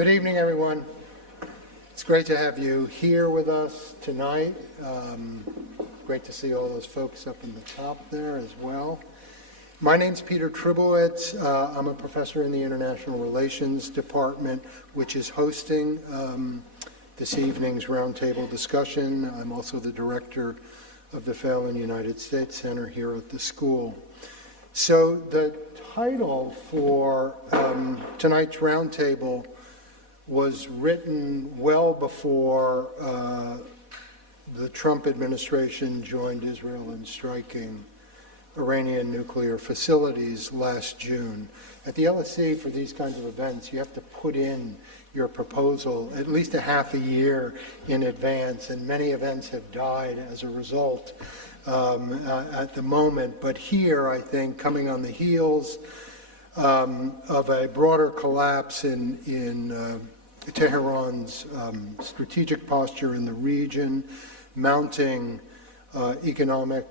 Good evening, everyone. It's great to have you here with us tonight. Great to see all those folks up in the top there as well. My name's Peter Trubowitz. I'm a professor in the International Relations Department, which is hosting this evening's roundtable discussion. I'm also the director of the Phelan United States Center here at the school. So the title for tonight's roundtable was written well before the Trump administration joined Israel in striking Iranian nuclear facilities last June. At the LSE, for these kinds of events, you have to put in your proposal at least a half a year in advance, and many events have died as a result at the moment. But here, I think, coming on the heels of a broader collapse in Tehran's strategic posture in the region, mounting economic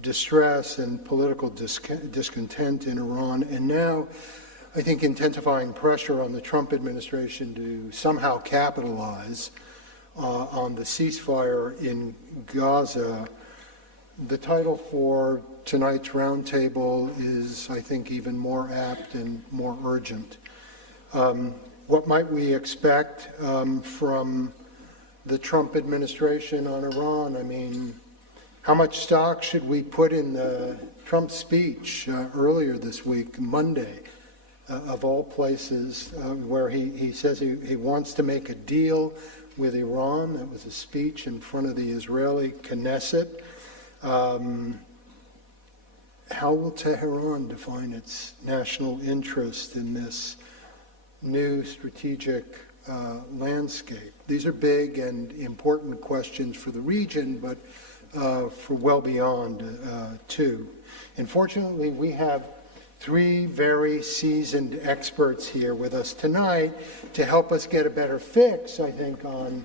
distress and political discontent in Iran, and now, I think, intensifying pressure on the Trump administration to somehow capitalize on the ceasefire in Gaza. The title for tonight's roundtable is, I think, even more apt and more urgent. What might we expect from the Trump administration on Iran? I mean, how much stock should we put in the Trump speech earlier this week, Monday, of all places, where he says he wants to make a deal with Iran? That was a speech in front of the Israeli Knesset. How will Tehran define its national interest in this new strategic landscape? These are big and important questions for the region, but for well beyond too. And fortunately, we have three very seasoned experts here with us tonight to help us get a better fix, I think, on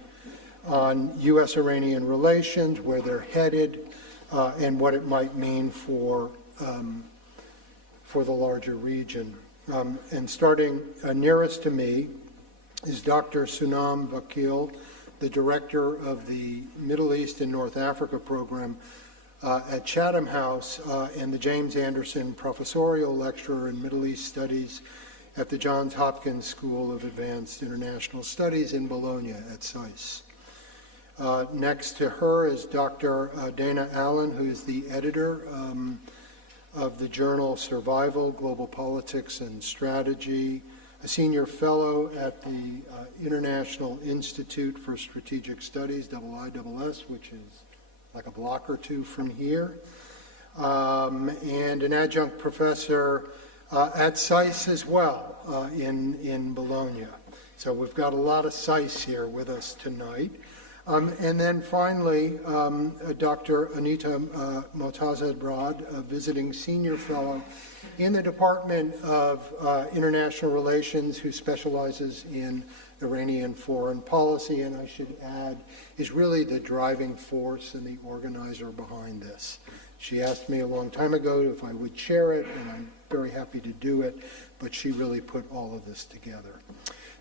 U.S.-Iranian relations, where they're headed, and what it might mean for the larger region. And starting nearest to me is Dr. Sanam Vakil, the director of the Middle East and North Africa program at Chatham House, and the James Anderson Professorial Lecturer in Middle East Studies at the Johns Hopkins School of Advanced International Studies in Bologna at SAIS. Next to her is Dr. Dana Allin, who is the editor of the journal Survival, Global Politics and Strategy, a senior fellow at the International Institute for Strategic Studies, IISS, which is like a block or two from here, and an adjunct professor at SAIS as well in Bologna. So we've got a lot of SAIS here with us tonight. And then finally, Dr. Anahita Motazed Rad, a visiting senior fellow in the Department of International Relations, who specializes in Iranian foreign policy, and I should add, is really the driving force and the organizer behind this. She asked me a long time ago if I would chair it, and I'm very happy to do it, but she really put all of this together.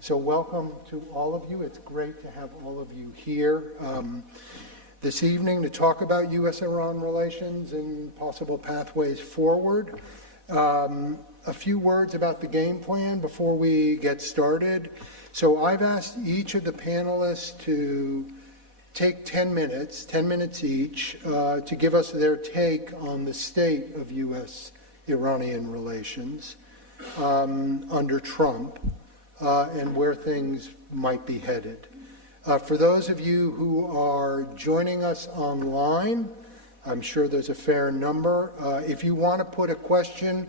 So welcome to all of you. It's great to have all of you here this evening to talk about U.S.-Iran relations and possible pathways forward. A few words about the game plan before we get started. So I've asked each of the panelists to take 10 minutes each, to give us their take on the state of U.S.-Iranian relations under Trump, and where things might be headed. For those of you who are joining us online, I'm sure there's a fair number. If you want to put a question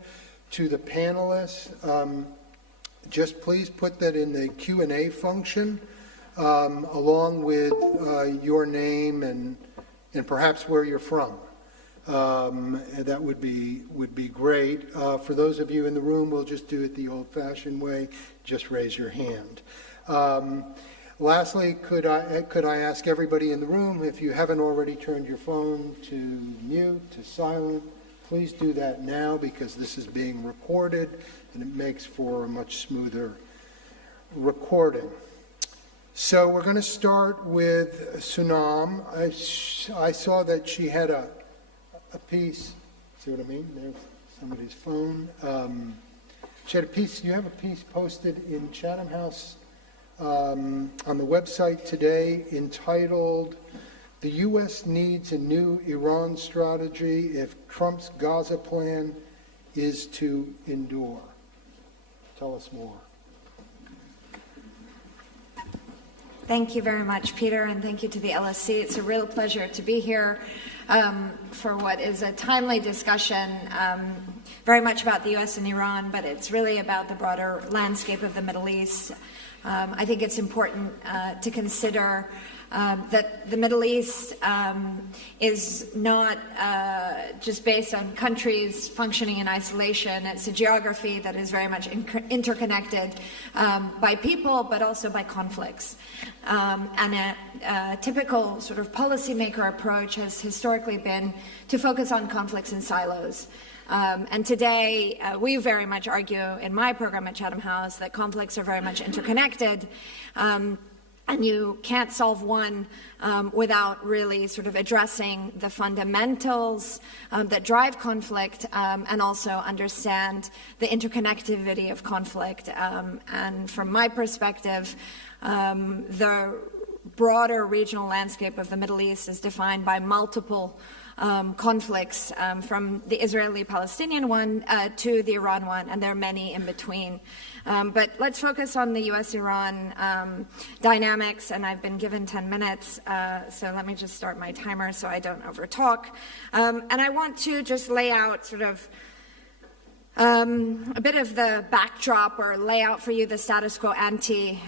to the panelists, just please put that in the Q&A function, along with your name and perhaps where you're from. And that would be great. For those of you in the room, we'll just do it the old-fashioned way. Just raise your hand. Lastly, could I ask everybody in the room, if you haven't already turned your phone to mute, to silent, please do that now, because this is being recorded and it makes for a much smoother recording. So we're going to start with Sanam. I saw that she had a piece. See what I mean? There's somebody's phone. She had a piece. You have a piece posted in Chatham House on the website today entitled "The U.S. Needs a New Iran Strategy If Trump's Gaza Plan is to Endure." Tell us more. Thank you very much, Peter, and thank you to the LSE. It's a real pleasure to be here for what is a timely discussion, very much about the U.S. and Iran, but it's really about the broader landscape of the Middle East. I think it's important to consider that the Middle East is not just based on countries functioning in isolation. It's a geography that is very much interconnected by people, but also by conflicts. And a typical sort of policymaker approach has historically been to focus on conflicts in silos. And today, we very much argue in my program at Chatham House that conflicts are very much interconnected. And you can't solve one without really sort of addressing the fundamentals that drive conflict and also understand the interconnectivity of conflict. And from my perspective, the broader regional landscape of the Middle East is defined by multiple conflicts, from the Israeli-Palestinian one to the Iran one, and there are many in between. But let's focus on the U.S.-Iran dynamics, and I've been given 10 minutes, so let me just start my timer so I don't overtalk. And I want to just lay out sort of a bit of the backdrop or lay out for you the status quo ante.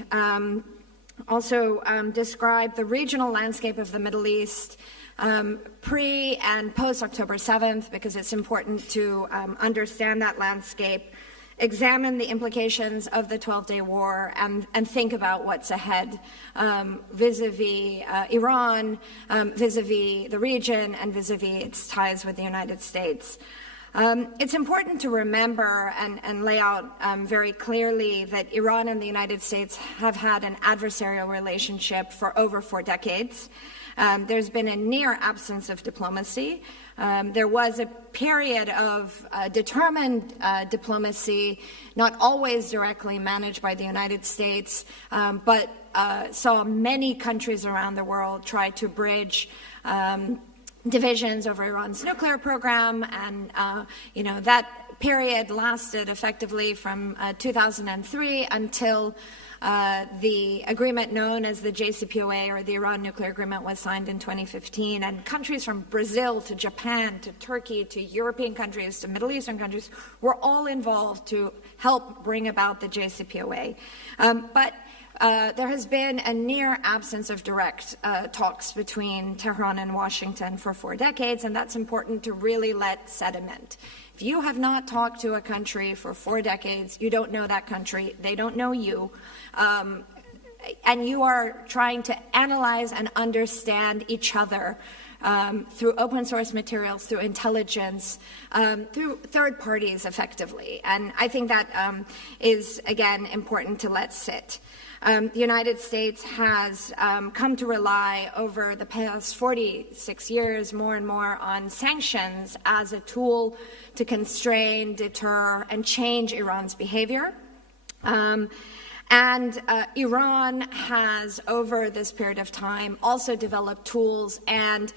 Also describe the regional landscape of the Middle East pre and post October 7th, because it's important to understand that landscape, examine the implications of the 12-day war, and think about what's ahead vis-a-vis Iran, vis-a-vis the region, and vis-a-vis its ties with the United States. It's important to remember and lay out very clearly that Iran and the United States have had an adversarial relationship for over 4 decades. There's been a near absence of diplomacy. There was a period of determined diplomacy, not always directly managed by the United States, but saw many countries around the world try to bridge divisions over Iran's nuclear program, and that period lasted effectively from 2003 until the agreement known as the JCPOA, or the Iran Nuclear Agreement, was signed in 2015. And countries from Brazil to Japan to Turkey to European countries to Middle Eastern countries were all involved to help bring about the JCPOA. But there has been a near absence of direct talks between Tehran and Washington for 4 decades, and that's important to really let sediment. If you have not talked to a country for 4 decades, you don't know that country, they don't know you, and you are trying to analyze and understand each other through open source materials, through intelligence, through third parties effectively. And I think that is, again, important to let sit. The United States has come to rely over the past 46 years more and more on sanctions as a tool to constrain, deter, and change Iran's behavior. And Iran has, over this period of time, also developed tools and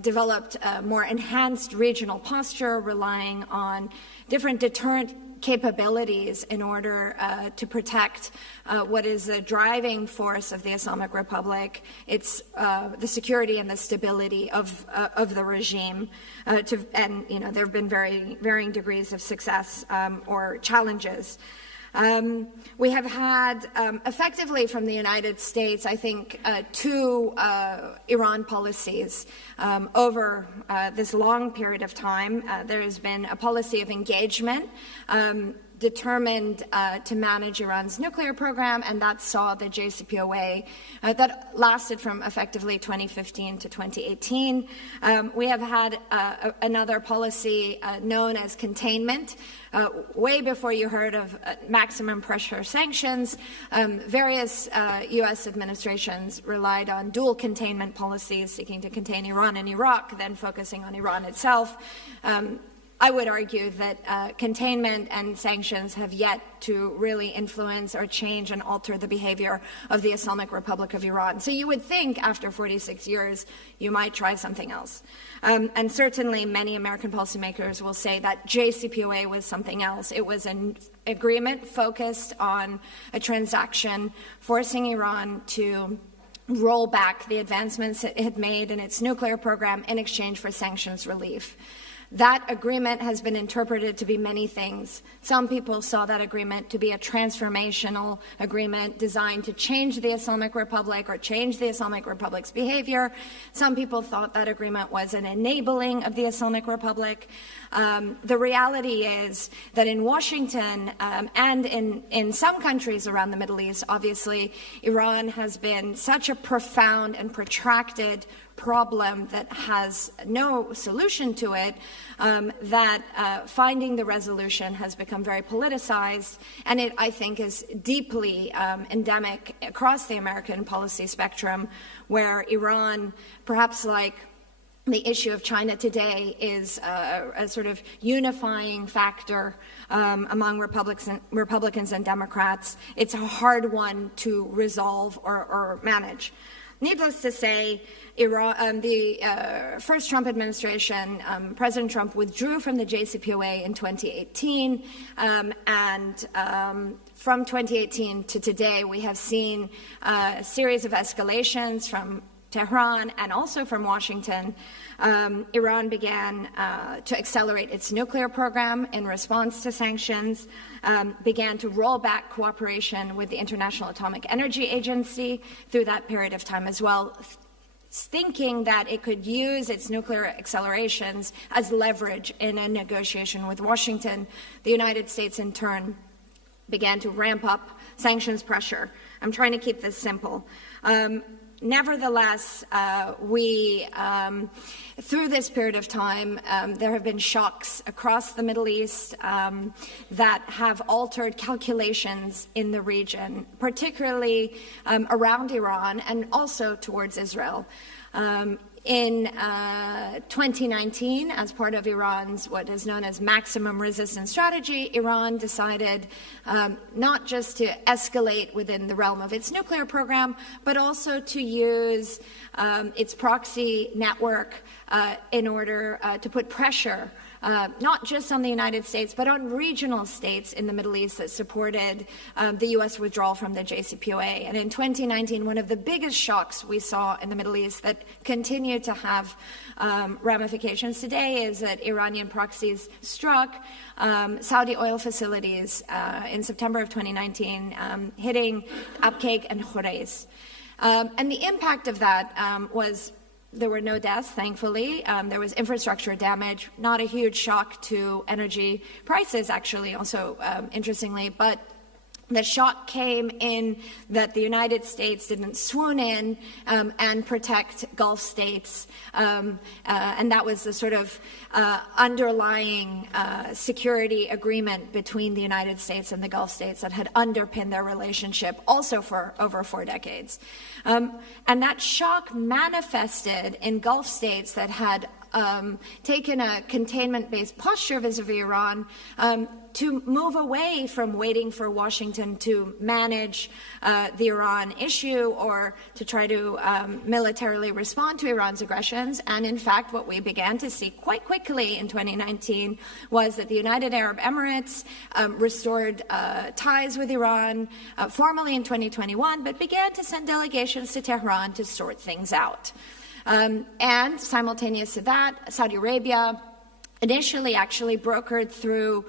developed a more enhanced regional posture, relying on different deterrent capabilities in order to protect what is the driving force of the Islamic Republic. It's the security and the stability of the regime. And there have been varying degrees of success or challenges. We have had, effectively from the United States, I think, 2 Iran policies over this long period of time. There has been a policy of engagement determined to manage Iran's nuclear program, and that saw the JCPOA that lasted from effectively 2015 to 2018. We have had another policy known as containment. Way before you heard of maximum pressure sanctions, various U.S. administrations relied on dual containment policies seeking to contain Iran and Iraq, then focusing on Iran itself. I would argue that containment and sanctions have yet to really influence or change and alter the behavior of the Islamic Republic of Iran. So you would think after 46 years you might try something else. And certainly many American policymakers will say that JCPOA was something else. It was an agreement focused on a transaction forcing Iran to roll back the advancements it had made in its nuclear program in exchange for sanctions relief. That agreement has been interpreted to be many things. Some people saw that agreement to be a transformational agreement designed to change the Islamic Republic or change the Islamic Republic's behavior. Some people thought that agreement was an enabling of the Islamic Republic. The reality is that in Washington and in some countries around the Middle East, obviously, Iran has been such a profound and protracted problem that has no solution to it, that finding the resolution has become very politicized, and it, I think, is deeply endemic across the American policy spectrum, where Iran, perhaps like the issue of China today, is a sort of unifying factor among Republicans and Democrats. It's a hard one to resolve or manage. Needless to say, the first Trump administration, President Trump withdrew from the JCPOA in 2018, and from 2018 to today, we have seen a series of escalations from Tehran and also from Washington. Iran began to accelerate its nuclear program in response to sanctions, began to roll back cooperation with the International Atomic Energy Agency through that period of time as well, thinking that it could use its nuclear accelerations as leverage in a negotiation with Washington. The United States, in turn, began to ramp up sanctions pressure. I'm trying to keep this simple. Nevertheless, through this period of time, there have been shocks across the Middle East that have altered calculations in the region, particularly around Iran and also towards Israel. In 2019, as part of Iran's what is known as maximum resistance strategy, Iran decided not just to escalate within the realm of its nuclear program, but also to use its proxy network in order to put pressure not just on the United States, but on regional states in the Middle East that supported the U.S. withdrawal from the JCPOA. And in 2019, one of the biggest shocks we saw in the Middle East that continue to have ramifications today is that Iranian proxies struck Saudi oil facilities in September of 2019, hitting Abqaiq and Khurais. And the impact of that was there were no deaths, thankfully. There was infrastructure damage, not a huge shock to energy prices, actually, also interestingly, but the shock came in that the United States didn't swoon in and protect Gulf states, and that was the sort of underlying security agreement between the United States and the Gulf states that had underpinned their relationship also for over 4 decades. And that shock manifested in Gulf states that had taken a containment-based posture vis-a-vis Iran to move away from waiting for Washington to manage the Iran issue or to try to militarily respond to Iran's aggressions. And in fact, what we began to see quite quickly in 2019 was that the United Arab Emirates restored ties with Iran formally in 2021, but began to send delegations to Tehran to sort things out. And simultaneous to that, Saudi Arabia initially actually brokered through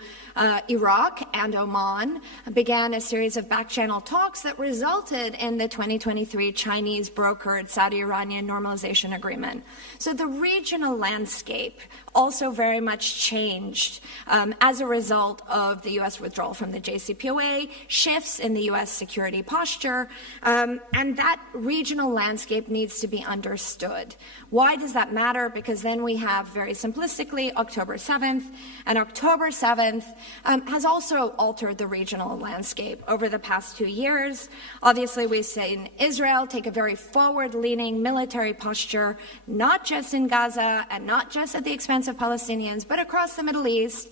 Iraq and Oman, began a series of back-channel talks that resulted in the 2023 Chinese-brokered Saudi-Iranian normalization agreement. So the regional landscape also very much changed as a result of the U.S. withdrawal from the JCPOA, shifts in the U.S. security posture, and that regional landscape needs to be understood. Why does that matter? Because then we have, very simplistically, October 7th, and October 7th has also altered the regional landscape over the past 2 years. Obviously, we've seen Israel take a very forward-leaning military posture, not just in Gaza and not just at the expense of Palestinians, but across the Middle East,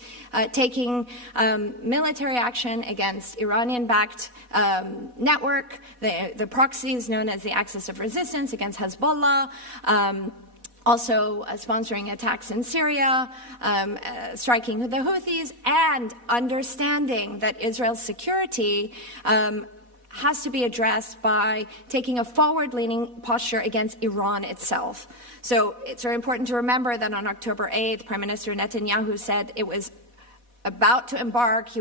taking military action against Iranian-backed network, the proxies known as the Axis of Resistance against Hezbollah, also sponsoring attacks in Syria, striking the Houthis, and understanding that Israel's security has to be addressed by taking a forward-leaning posture against Iran itself. So it's very important to remember that on October 8th, Prime Minister Netanyahu said he was about to embark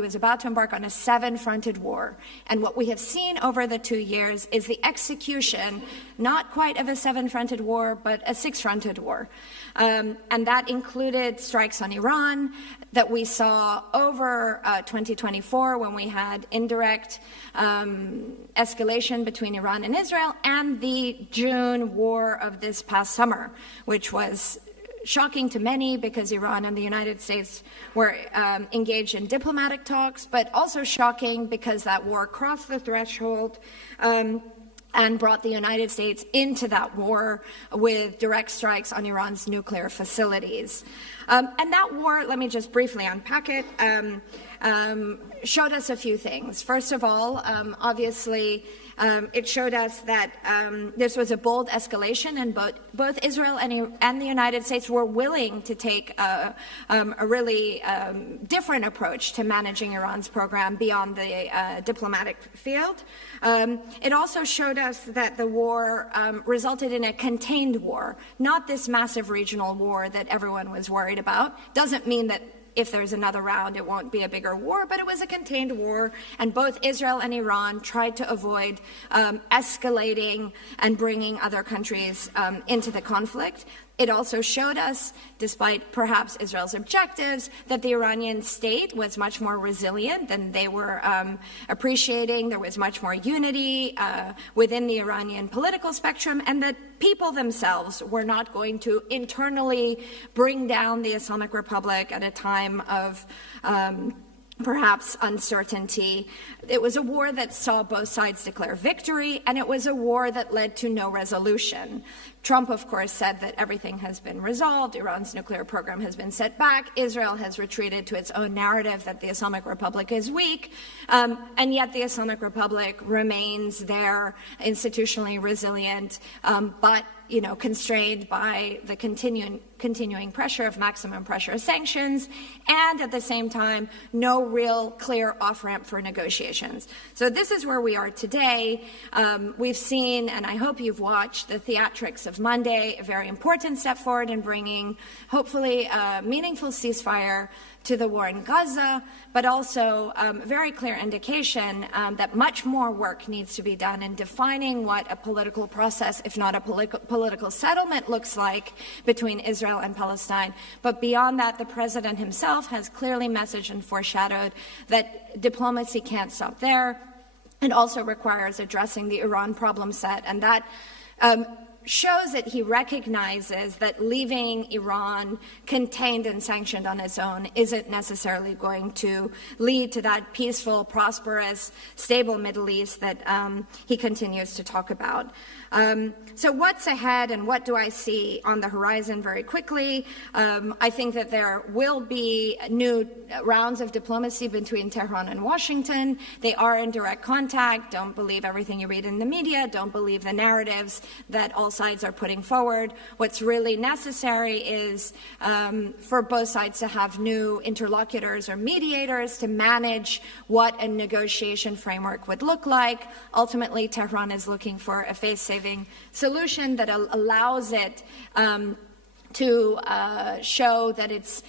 on a seven-fronted war. And what we have seen over the 2 years is the execution, not quite of a seven-fronted war, but a six-fronted war. And that included strikes on Iran that we saw over 2024 when we had indirect escalation between Iran and Israel, and the June war of this past summer, which was shocking to many because Iran and the United States were engaged in diplomatic talks, but also shocking because that war crossed the threshold and brought the United States into that war with direct strikes on Iran's nuclear facilities. And that war, let me just briefly unpack it, showed us a few things. First of all, obviously, it showed us that this was a bold escalation, and both Israel and the United States were willing to take a really different approach to managing Iran's program beyond the diplomatic field. It also showed us that the war resulted in a contained war, not this massive regional war that everyone was worried about. Doesn't mean that if there's another round, it won't be a bigger war, but it was a contained war, and both Israel and Iran tried to avoid escalating and bringing other countries into the conflict. It also showed us, despite perhaps Israel's objectives, that the Iranian state was much more resilient than they were appreciating. There was much more unity within the Iranian political spectrum, and that people themselves were not going to internally bring down the Islamic Republic at a time of perhaps uncertainty. It was a war that saw both sides declare victory, and it was a war that led to no resolution. Trump, of course, said that everything has been resolved, Iran's nuclear program has been set back, Israel has retreated to its own narrative that the Islamic Republic is weak, and yet the Islamic Republic remains there, institutionally resilient, but constrained by the continuing pressure of maximum pressure sanctions, and at the same time, no real clear off-ramp for negotiations. So this is where we are today. We've seen, and I hope you've watched, the theatrics of Monday, a very important step forward in bringing, hopefully, a meaningful ceasefire to the war in Gaza, but also a very clear indication that much more work needs to be done in defining what a political process, if not a political settlement, looks like between Israel and Palestine. But beyond that, the president himself has clearly messaged and foreshadowed that diplomacy can't stop there. It also requires addressing the Iran problem set, and that shows that he recognizes that leaving Iran contained and sanctioned on its own isn't necessarily going to lead to that peaceful, prosperous, stable Middle East that he continues to talk about. So what's ahead and what do I see on the horizon very quickly? I think that there will be new rounds of diplomacy between Tehran and Washington. They are in direct contact. Don't believe everything you read in the media. Don't believe the narratives that all sides are putting forward. What's really necessary is for both sides to have new interlocutors or mediators to manage what a negotiation framework would look like. Ultimately, Tehran is looking for a face-saving solution that allows it to show that its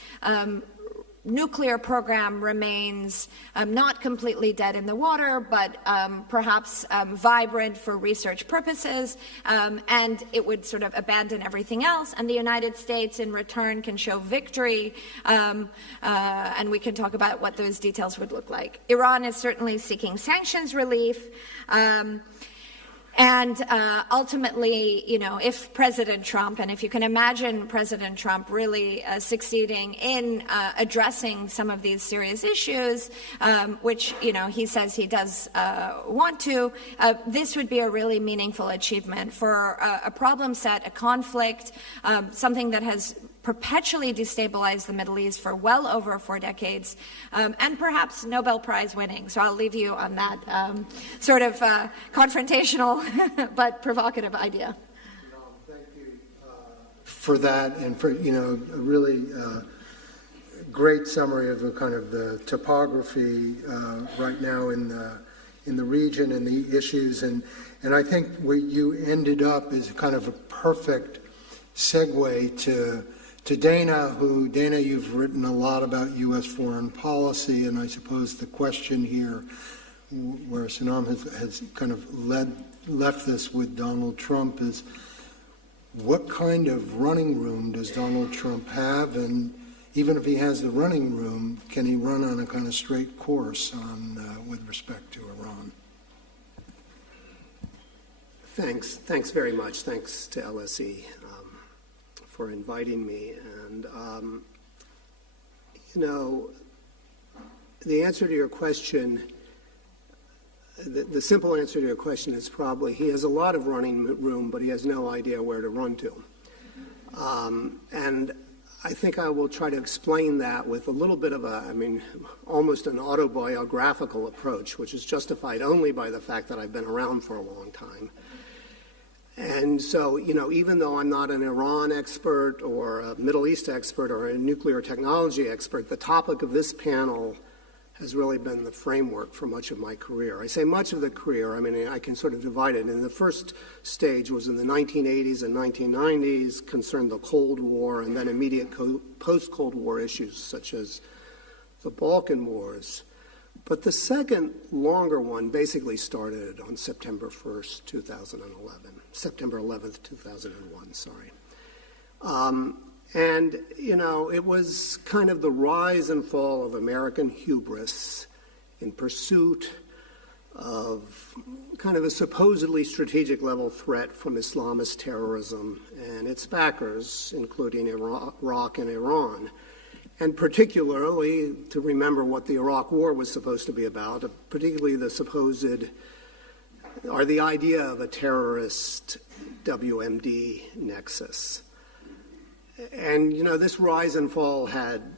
nuclear program remains not completely dead in the water, but perhaps vibrant for research purposes, and it would sort of abandon everything else, and the United States in return can show victory, and we can talk about what those details would look like. Iran is certainly seeking sanctions relief. And ultimately, if President Trump, and if you can imagine President Trump really succeeding in addressing some of these serious issues, which, he says he does want to, this would be a really meaningful achievement for a problem set, a conflict, something that has perpetually destabilized the Middle East for well over 4 decades, and perhaps Nobel Prize winning. So I'll leave you on that sort of confrontational but provocative idea. Thank you for that, and for a really great summary of the kind of the topography right now in the region and the issues, and I think where you ended up is kind of a perfect segue to Dana, Dana, you've written a lot about U.S. foreign policy, and I suppose the question here, where Sanam has kind of left this with Donald Trump, is what kind of running room does Donald Trump have, and even if he has the running room, can he run on a kind of straight course with respect to Iran? Thanks very much. Thanks to LSE for inviting me. And, the answer to your question, the simple answer to your question is probably he has a lot of running room, but he has no idea where to run to. And I think I will try to explain that with a little bit of almost an autobiographical approach, which is justified only by the fact that I've been around for a long time. And so, even though I'm not an Iran expert or a Middle East expert or a nuclear technology expert, the topic of this panel has really been the framework for much of my career. I say much of the career, I can sort of divide it. And the first stage was in the 1980s and 1990s, concerned the Cold War and then immediate post-Cold War issues such as the Balkan Wars. But the second, longer one basically started on September 1st, 2011. September 11th, 2001, sorry. And, it was kind of the rise and fall of American hubris in pursuit of kind of a supposedly strategic level threat from Islamist terrorism and its backers, including Iraq and Iran. And particularly to remember what the Iraq War was supposed to be about, particularly the idea of a terrorist WMD nexus. And, this rise and fall had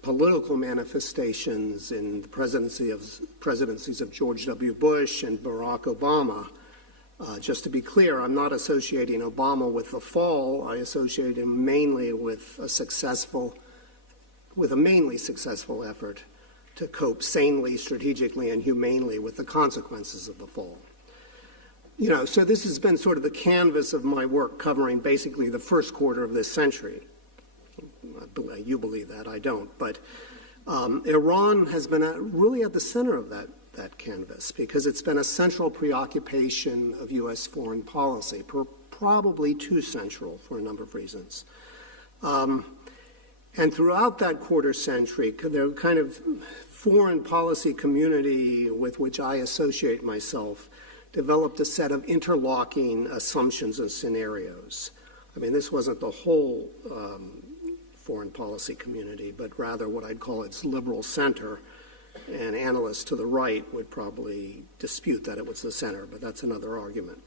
political manifestations in the presidencies of George W. Bush and Barack Obama. Just to be clear, I'm not associating Obama with the fall. I associate him mainly with a mainly successful effort to cope sanely, strategically, and humanely with the consequences of the fall. So this has been sort of the canvas of my work covering basically the first quarter of this century. You believe that, I don't. But Iran has been really at the center of that canvas because it's been a central preoccupation of U.S. foreign policy, probably too central for a number of reasons. And throughout that quarter century, the kind of foreign policy community with which I associate myself developed a set of interlocking assumptions and scenarios. This wasn't the whole foreign policy community, but rather what I'd call its liberal center, and analysts to the right would probably dispute that it was the center, but that's another argument.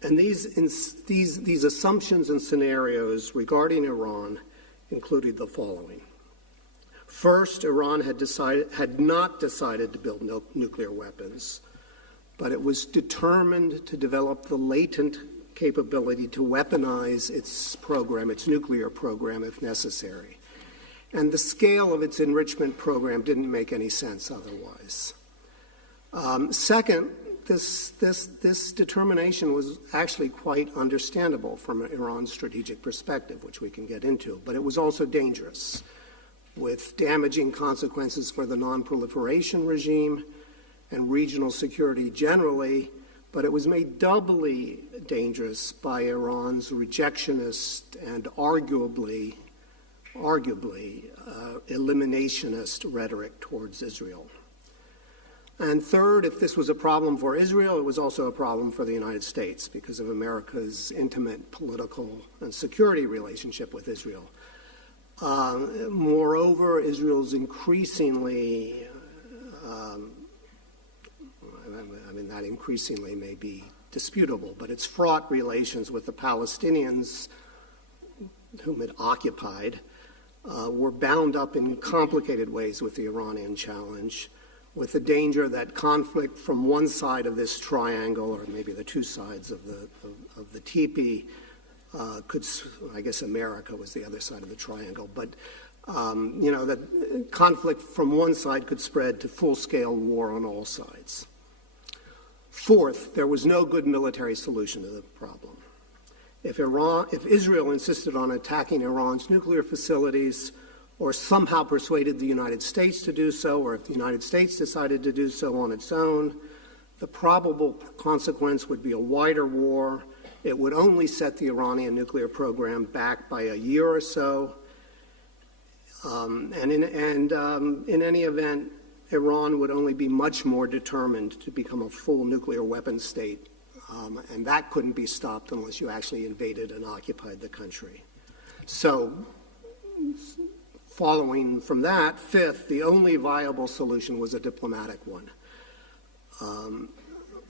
And these assumptions and scenarios regarding Iran included the following. First, Iran had not decided to build nuclear weapons, but it was determined to develop the latent capability to weaponize its nuclear program, if necessary. And the scale of its enrichment program didn't make any sense otherwise. Second, this determination was actually quite understandable from Iran's strategic perspective, which we can get into, but it was also dangerous, with damaging consequences for the non-proliferation regime and regional security generally, but it was made doubly dangerous by Iran's rejectionist and arguably eliminationist rhetoric towards Israel. And third, if this was a problem for Israel, it was also a problem for the United States because of America's intimate political and security relationship with Israel. Moreover, Israel's increasingly, that increasingly may be disputable, but its fraught relations with the Palestinians whom it occupied were bound up in complicated ways with the Iranian challenge, with the danger that conflict from one side of this triangle, or maybe the two sides of the teepee, could, I guess America was the other side of the triangle, but that conflict from one side could spread to full-scale war on all sides. Fourth, there was no good military solution to the problem. If Israel insisted on attacking Iran's nuclear facilities, or somehow persuaded the United States to do so, or if the United States decided to do so on its own, the probable consequence would be a wider war. It would only set the Iranian nuclear program back by a year or so. And in any event, Iran would only be much more determined to become a full nuclear weapons state, and that couldn't be stopped unless you actually invaded and occupied the country. So, following from that, fifth, the only viable solution was a diplomatic one,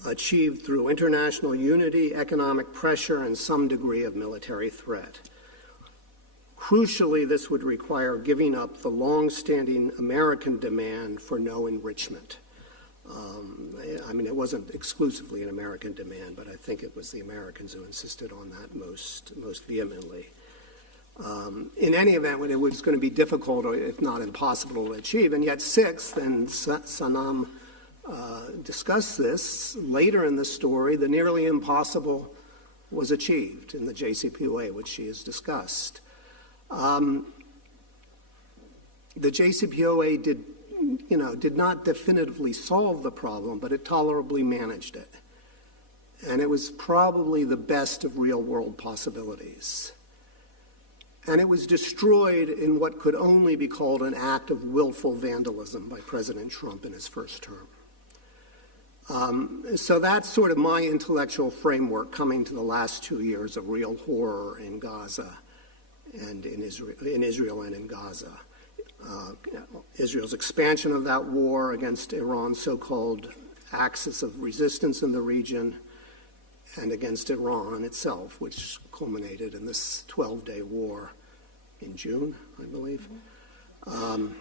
achieved through international unity, economic pressure, and some degree of military threat. Crucially, this would require giving up the long-standing American demand for no enrichment. It wasn't exclusively an American demand, but I think it was the Americans who insisted on that most vehemently. In any event, it was going to be difficult, or if not impossible, to achieve. And yet, sixth, and Sanam discussed this later in the story, the nearly impossible was achieved in the JCPOA, which she has discussed. The JCPOA did not definitively solve the problem, but it tolerably managed it. And it was probably the best of real-world possibilities. And it was destroyed in what could only be called an act of willful vandalism by President Trump in his first term. So that's sort of my intellectual framework coming to the last 2 years of real horror in Gaza and in Israel and in Gaza. Israel's expansion of that war against Iran's so-called axis of resistance in the region, and against Iran itself, which culminated in this 12-day war in June, I believe. And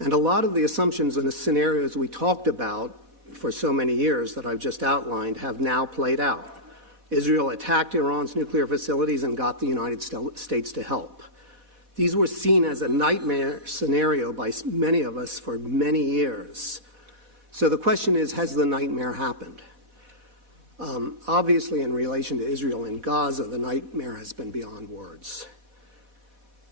a lot of the assumptions and the scenarios we talked about for so many years that I've just outlined have now played out. Israel attacked Iran's nuclear facilities and got the United States to help. These were seen as a nightmare scenario by many of us for many years. So the question is, has the nightmare happened? Obviously, in relation to Israel and Gaza, the nightmare has been beyond words.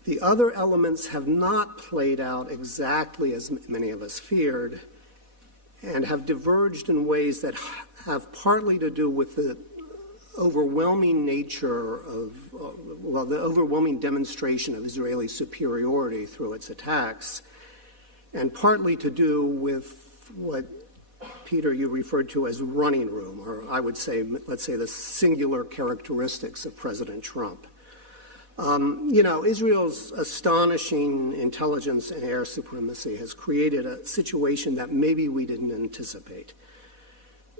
The other elements have not played out exactly as many of us feared, and have diverged in ways that have partly to do with the overwhelming nature of, the overwhelming demonstration of Israeli superiority through its attacks, and partly to do with what, Peter, you referred to as running room, or I would say, let's say, the singular characteristics of President Trump. Israel's astonishing intelligence and air supremacy has created a situation that maybe we didn't anticipate.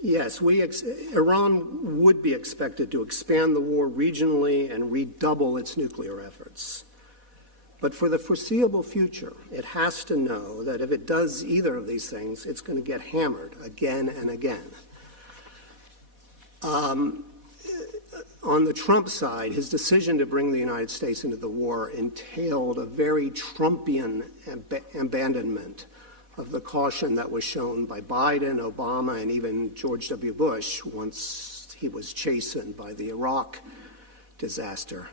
Yes, Iran would be expected to expand the war regionally and redouble its nuclear efforts. But for the foreseeable future, it has to know that if it does either of these things, it's going to get hammered again and again. On the Trump side, his decision to bring the United States into the war entailed a very Trumpian abandonment of the caution that was shown by Biden, Obama, and even George W. Bush once he was chastened by the Iraq disaster.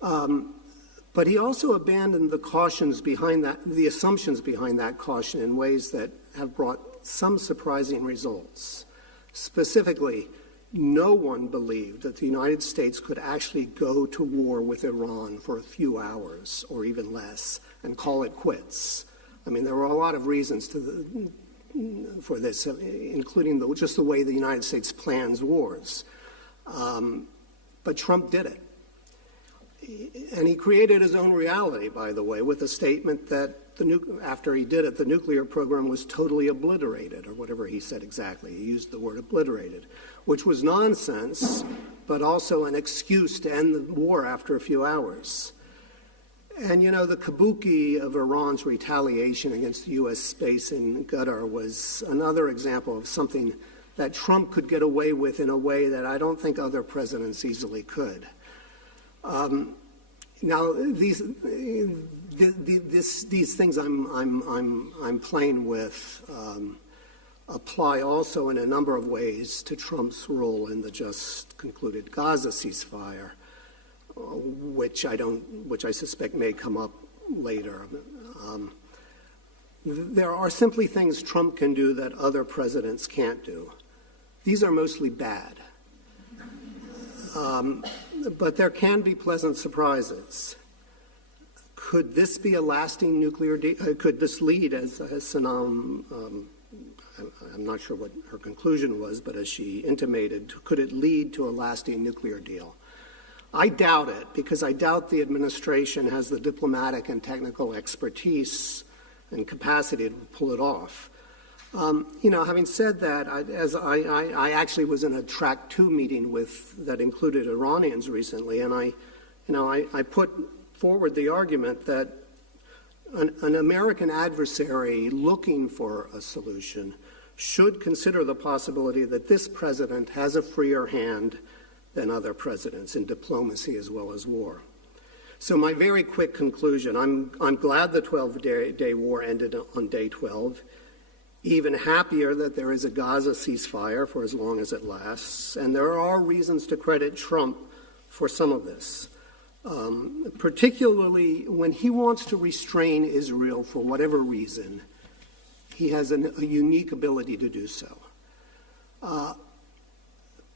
But he also abandoned the cautions behind that, the assumptions behind that caution in ways that have brought some surprising results. Specifically, no one believed that the United States could actually go to war with Iran for a few hours or even less and call it quits. I mean, there were a lot of reasons for this, including just the way the United States plans wars. But Trump did it. And he created his own reality, by the way, with a statement that after he did it, the nuclear program was totally obliterated, or whatever he said exactly. He used the word obliterated, which was nonsense, but also an excuse to end the war after a few hours. And, you know, the kabuki of Iran's retaliation against the U.S. space in Qatar was another example of something that Trump could get away with in a way that I don't think other presidents easily could. Now, these things I'm playing with apply also in a number of ways to Trump's role in the just concluded Gaza ceasefire, which I suspect may come up later. There are simply things Trump can do that other presidents can't do. These are mostly bad. But there can be pleasant surprises. Could this be a lasting nuclear deal? Could this lead, as Sanam, I'm not sure what her conclusion was, but as she intimated, could it lead to a lasting nuclear deal? I doubt it, because I doubt the administration has the diplomatic and technical expertise and capacity to pull it off. You know, having said that, I actually was in a Track 2 meeting that included Iranians recently, and I put forward the argument that an American adversary looking for a solution should consider the possibility that this president has a freer hand than other presidents in diplomacy as well as war. So my very quick conclusion, I'm glad the 12-day war ended on day 12. Even happier that there is a Gaza ceasefire for as long as it lasts. And there are reasons to credit Trump for some of this, particularly when he wants to restrain Israel for whatever reason. He has a unique ability to do so.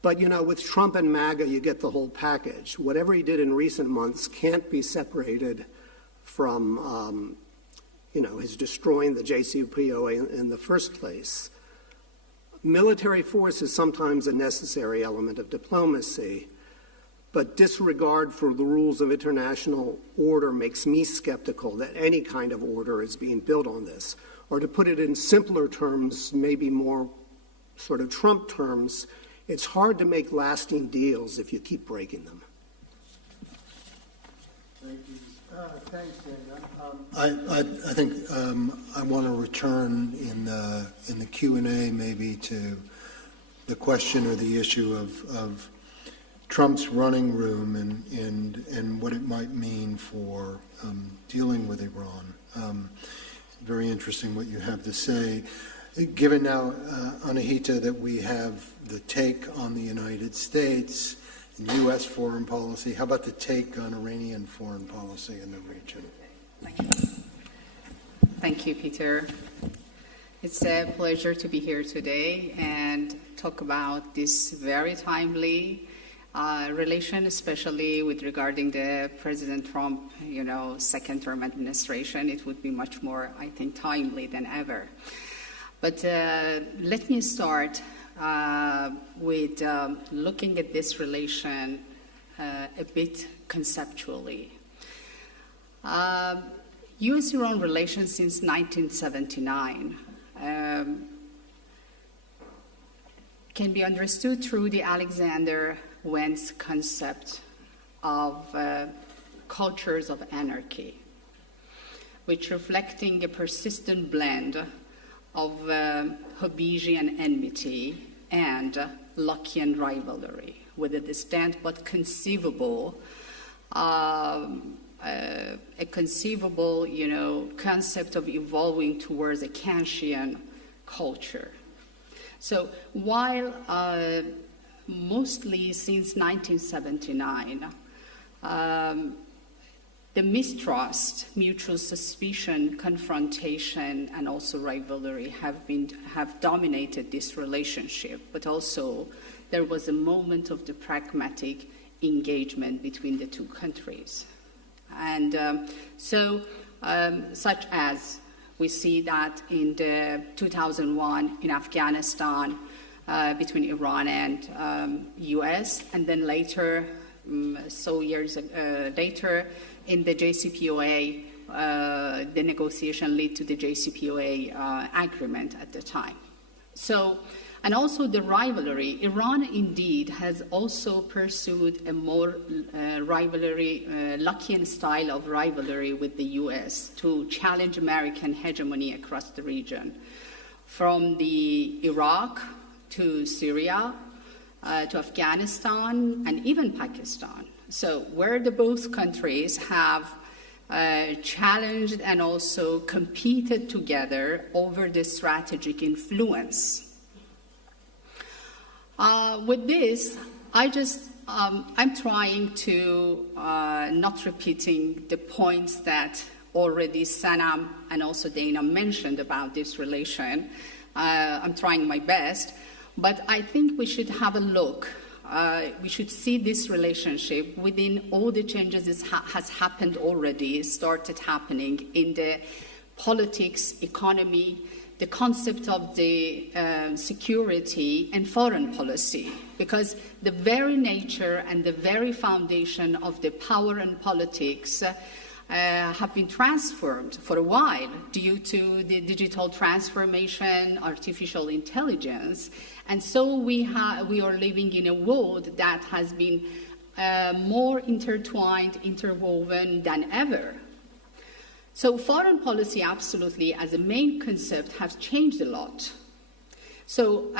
But, you know, with Trump and MAGA, you get the whole package. Whatever he did in recent months can't be separated from his destroying the JCPOA in the first place. Military force is sometimes a necessary element of diplomacy, but disregard for the rules of international order makes me skeptical that any kind of order is being built on this. Or to put it in simpler terms, maybe more sort of Trump terms, it's hard to make lasting deals if you keep breaking them. Thank you. Thanks, Dana. I think I want to return in the Q&A maybe to the question or the issue of Trump's running room and what it might mean for dealing with Iran. Very interesting what you have to say. Given now, Anahita, that we have the take on the United States and U.S. foreign policy, how about the take on Iranian foreign policy in the region? Thank you. Thank you, Peter. It's a pleasure to be here today and talk about this very timely relation, especially with regarding the President Trump, second-term administration. It would be much more, I think, timely than ever. But let me start with looking at this relation a bit conceptually. U.S. Iran relations since 1979 can be understood through the Alexander Wentz concept of cultures of anarchy, which reflecting a persistent blend of Hobbesian enmity and Lockean rivalry, with a distant but conceivable a conceivable, concept of evolving towards a Kantian culture. So while mostly since 1979, the mistrust, mutual suspicion, confrontation, and also rivalry have dominated this relationship, but also there was a moment of the pragmatic engagement between the two countries. And such as we see that in the 2001 in Afghanistan between Iran and U.S., and then later, years later, in the JCPOA, the negotiation led to the JCPOA agreement at the time. And also the rivalry. Iran indeed has also pursued a more Luckian style of rivalry with the U.S. to challenge American hegemony across the region, from the Iraq to Syria, to Afghanistan, and even Pakistan. So where the both countries have challenged and also competed together over the strategic influence. With this, I'm trying to not repeating the points that already Sanam and also Dana mentioned about this relation. I'm trying my best, but I think we should have a look. We should see this relationship within all the changes that has happened already, started happening in the politics, economy, the concept of the security and foreign policy, because the very nature and the very foundation of the power and politics have been transformed for a while due to the digital transformation, artificial intelligence, and so we are living in a world that has been more intertwined, interwoven than ever. So foreign policy, absolutely, as a main concept, has changed a lot. So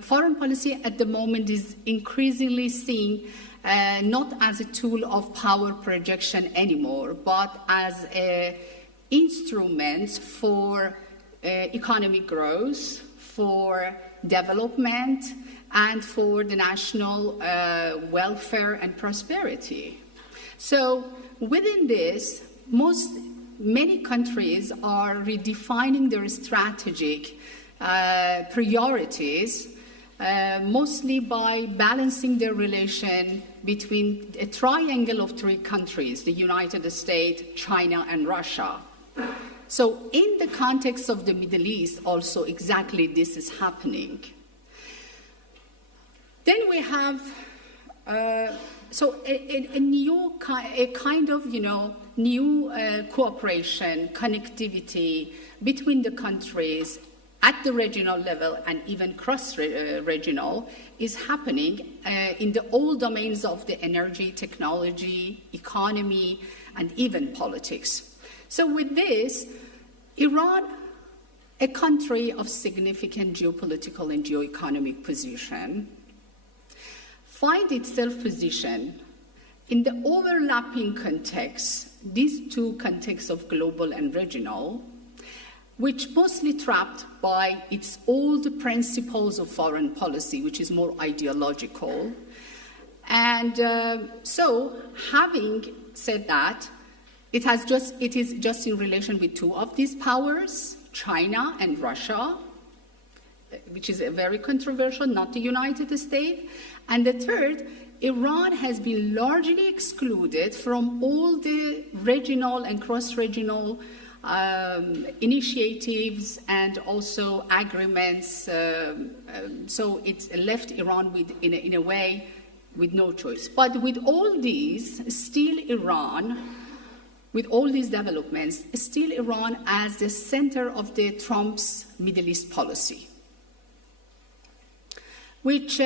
foreign policy at the moment is increasingly seen not as a tool of power projection anymore, but as an instrument for economic growth, for development, and for the national welfare and prosperity. So within this, many countries are redefining their strategic priorities, mostly by balancing their relation between a triangle of three countries, the United States, China, and Russia. So in the context of the Middle East, also exactly this is happening. Then we have a kind of, new cooperation, connectivity between the countries at the regional level and even cross-regional is happening in all domains of the energy, technology, economy, and even politics. So with this, Iran, a country of significant geopolitical and geoeconomic position, finds itself positioned in the overlapping context, these two contexts of global and regional, which mostly trapped by its old principles of foreign policy, which is more ideological. And so, having said that, it is just in relation with two of these powers, China and Russia, which is very controversial, not the United States. And the third, Iran has been largely excluded from all the regional and cross-regional initiatives and also agreements. So it left Iran in a way with no choice. But with all these, still Iran, with all these developments, still Iran as the center of the Trump's Middle East policy, which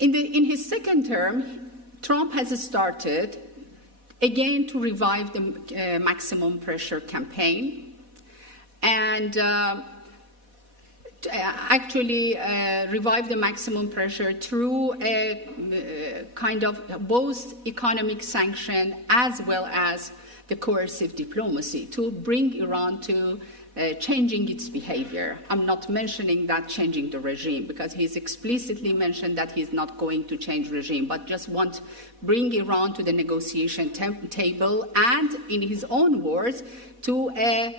in his second term, Trump has started again to revive the maximum pressure campaign and actually revive the maximum pressure through a kind of both economic sanction as well as the coercive diplomacy to bring Iran to changing its behavior. I'm not mentioning that changing the regime, because he's explicitly mentioned that he's not going to change regime, but just want bring Iran to the negotiation table and, in his own words, to a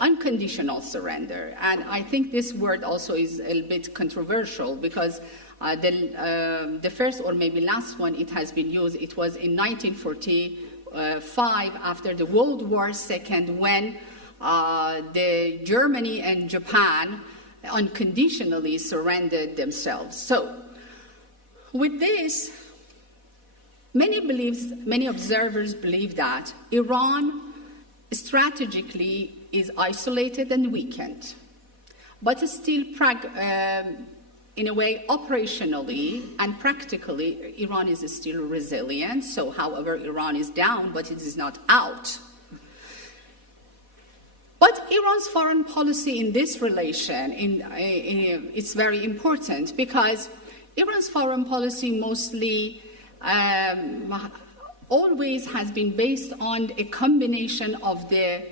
unconditional surrender. And I think this word also is a bit controversial, because the first or maybe last one it has been used, it was in 1945 after the World War II, when the Germany and Japan unconditionally surrendered themselves. So with this, many observers believe that Iran strategically is isolated and weakened, but still, in a way, operationally and practically, Iran is still resilient. So, however, Iran is down, but it is not out. But Iran's foreign policy in this relation, it's very important, because Iran's foreign policy mostly always has been based on a combination of the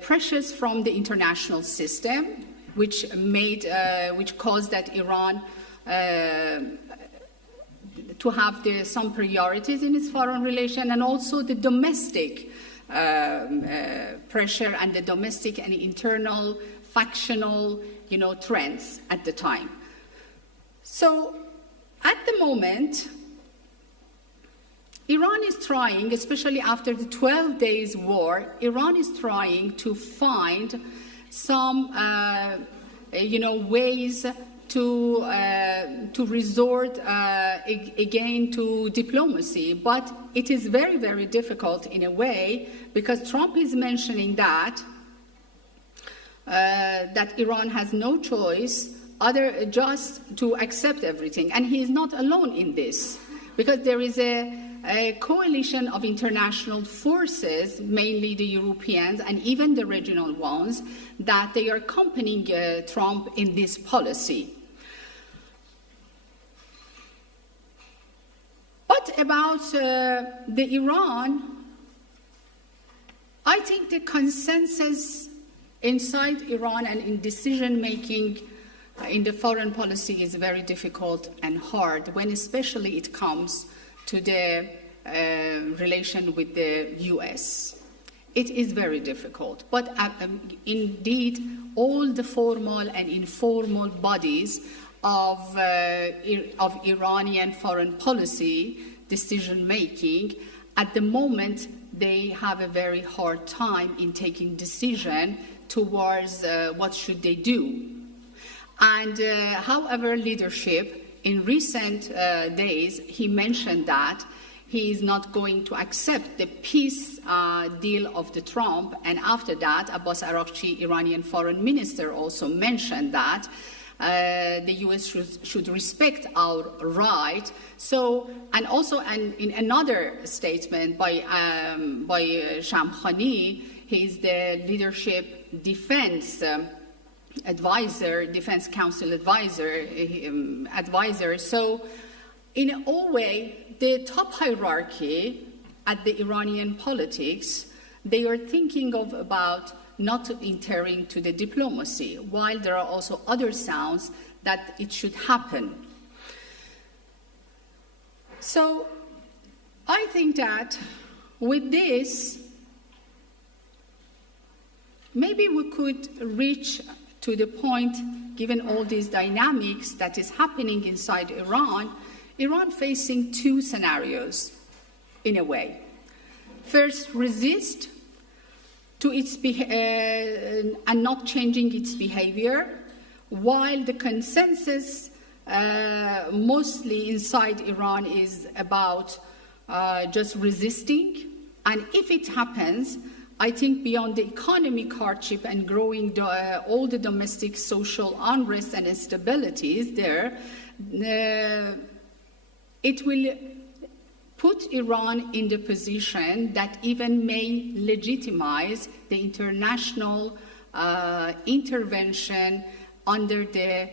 pressures from the international system, which caused that Iran to have some priorities in its foreign relation, and also the domestic pressure and the domestic and internal factional, trends at the time. So, at the moment, Iran is trying, especially after the 12 days war, Iran is trying to find some, ways to resort again to diplomacy. But it is very, very difficult in a way, because Trump is mentioning that Iran has no choice other just to accept everything. And he is not alone in this, because there is a coalition of international forces, mainly the Europeans and even the regional ones, that they are accompanying Trump in this policy. But about the Iran, I think the consensus inside Iran and in decision-making in the foreign policy is very difficult and hard, when especially it comes to the relation with the U.S. It is very difficult. But indeed, all the formal and informal bodies of Iranian foreign policy decision-making, at the moment, they have a very hard time in taking decision towards what should they do. And however, leadership, in recent days, he mentioned that he is not going to accept the peace deal of the Trump. And after that, Abbas Araghchi, Iranian foreign minister, also mentioned that the U.S. should respect our right. So, and also, and in another statement by Shamkhani, he is the leadership defense advisor, defense council advisor. So, in a way, the top hierarchy at the Iranian politics, they are thinking about not entering to the diplomacy, while there are also other sounds that it should happen. So, I think that with this, maybe we could reach to the point, given all these dynamics that is happening inside Iran facing two scenarios, in a way. First, resist to its and not changing its behavior, while the consensus mostly inside Iran is about just resisting. And if it happens, I think beyond the economic hardship and growing all the domestic social unrest and instabilities there, it will put Iran in the position that even may legitimize the international intervention under the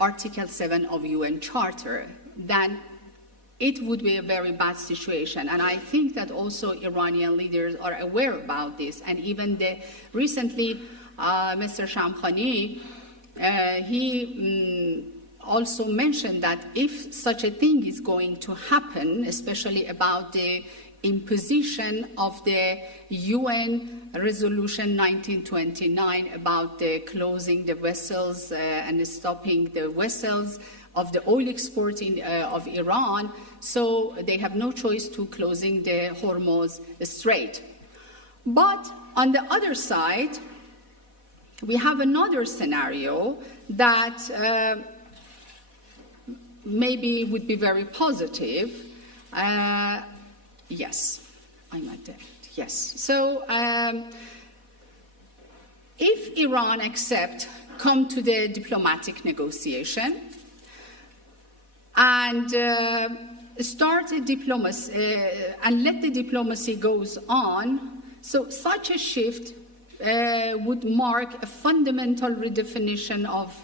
Article 7 of UN Charter, then it would be a very bad situation. And I think that also Iranian leaders are aware about this. And even recently, Mr. Shamkhani, he also mentioned that if such a thing is going to happen, especially about the imposition of the UN Resolution 1929 about the closing the vessels and stopping the vessels of the oil export of Iran, so they have no choice to closing the Hormuz Strait. But on the other side, we have another scenario that maybe would be very positive. Yes, I'm at that. Yes. So if Iran come to the diplomatic negotiation and start a diplomacy and let the diplomacy goes on, so such a shift would mark a fundamental redefinition of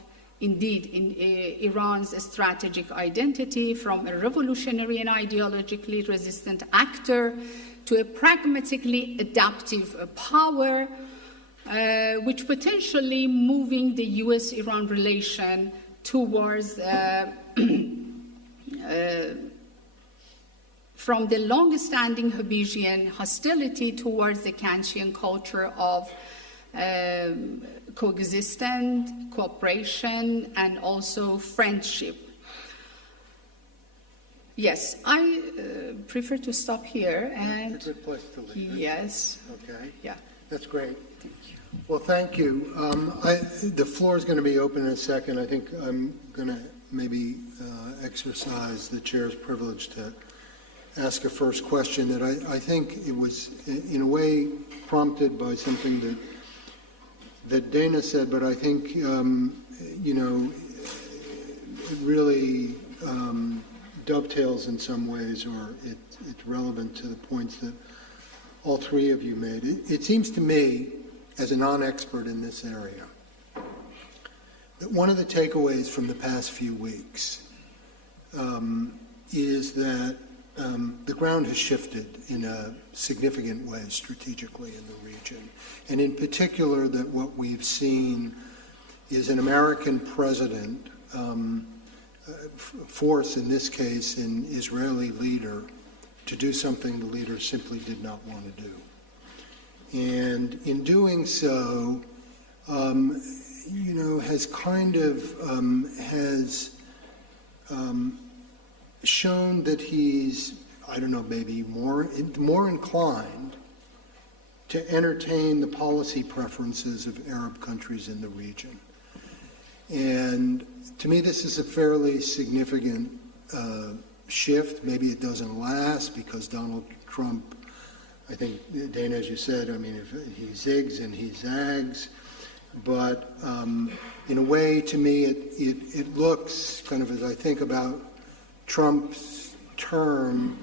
indeed in Iran's strategic identity from a revolutionary and ideologically resistant actor to a pragmatically adaptive power, which potentially moving the U.S. Iran relation towards from the long-standing Hobbesian hostility towards the Kantian culture of coexistence, cooperation, and also friendship. Yes, I prefer to stop here. And it's a good place to leave it. Yes. Okay. Yeah. That's great. Thank you. Well, thank you. The floor is going to be open in a second. I think I'm going to maybe exercise the chair's privilege to ask a first question that I think it was in a way prompted by something that Dana said, but I think, it really dovetails in some ways, or it's relevant to the points that all three of you made. It seems to me, as a non-expert in this area, that one of the takeaways from the past few weeks is that the ground has shifted in a significant way strategically in the region. And in particular, that what we've seen is an American president force, in this case, an Israeli leader to do something the leader simply did not want to do. And in doing so, has kind of shown that he's, I don't know, maybe more inclined to entertain the policy preferences of Arab countries in the region. And to me, this is a fairly significant shift. Maybe it doesn't last because Donald Trump, I think, Dana, as you said, I mean, if he zigs and he zags. But in a way, to me, it looks, kind of as I think about Trump's term,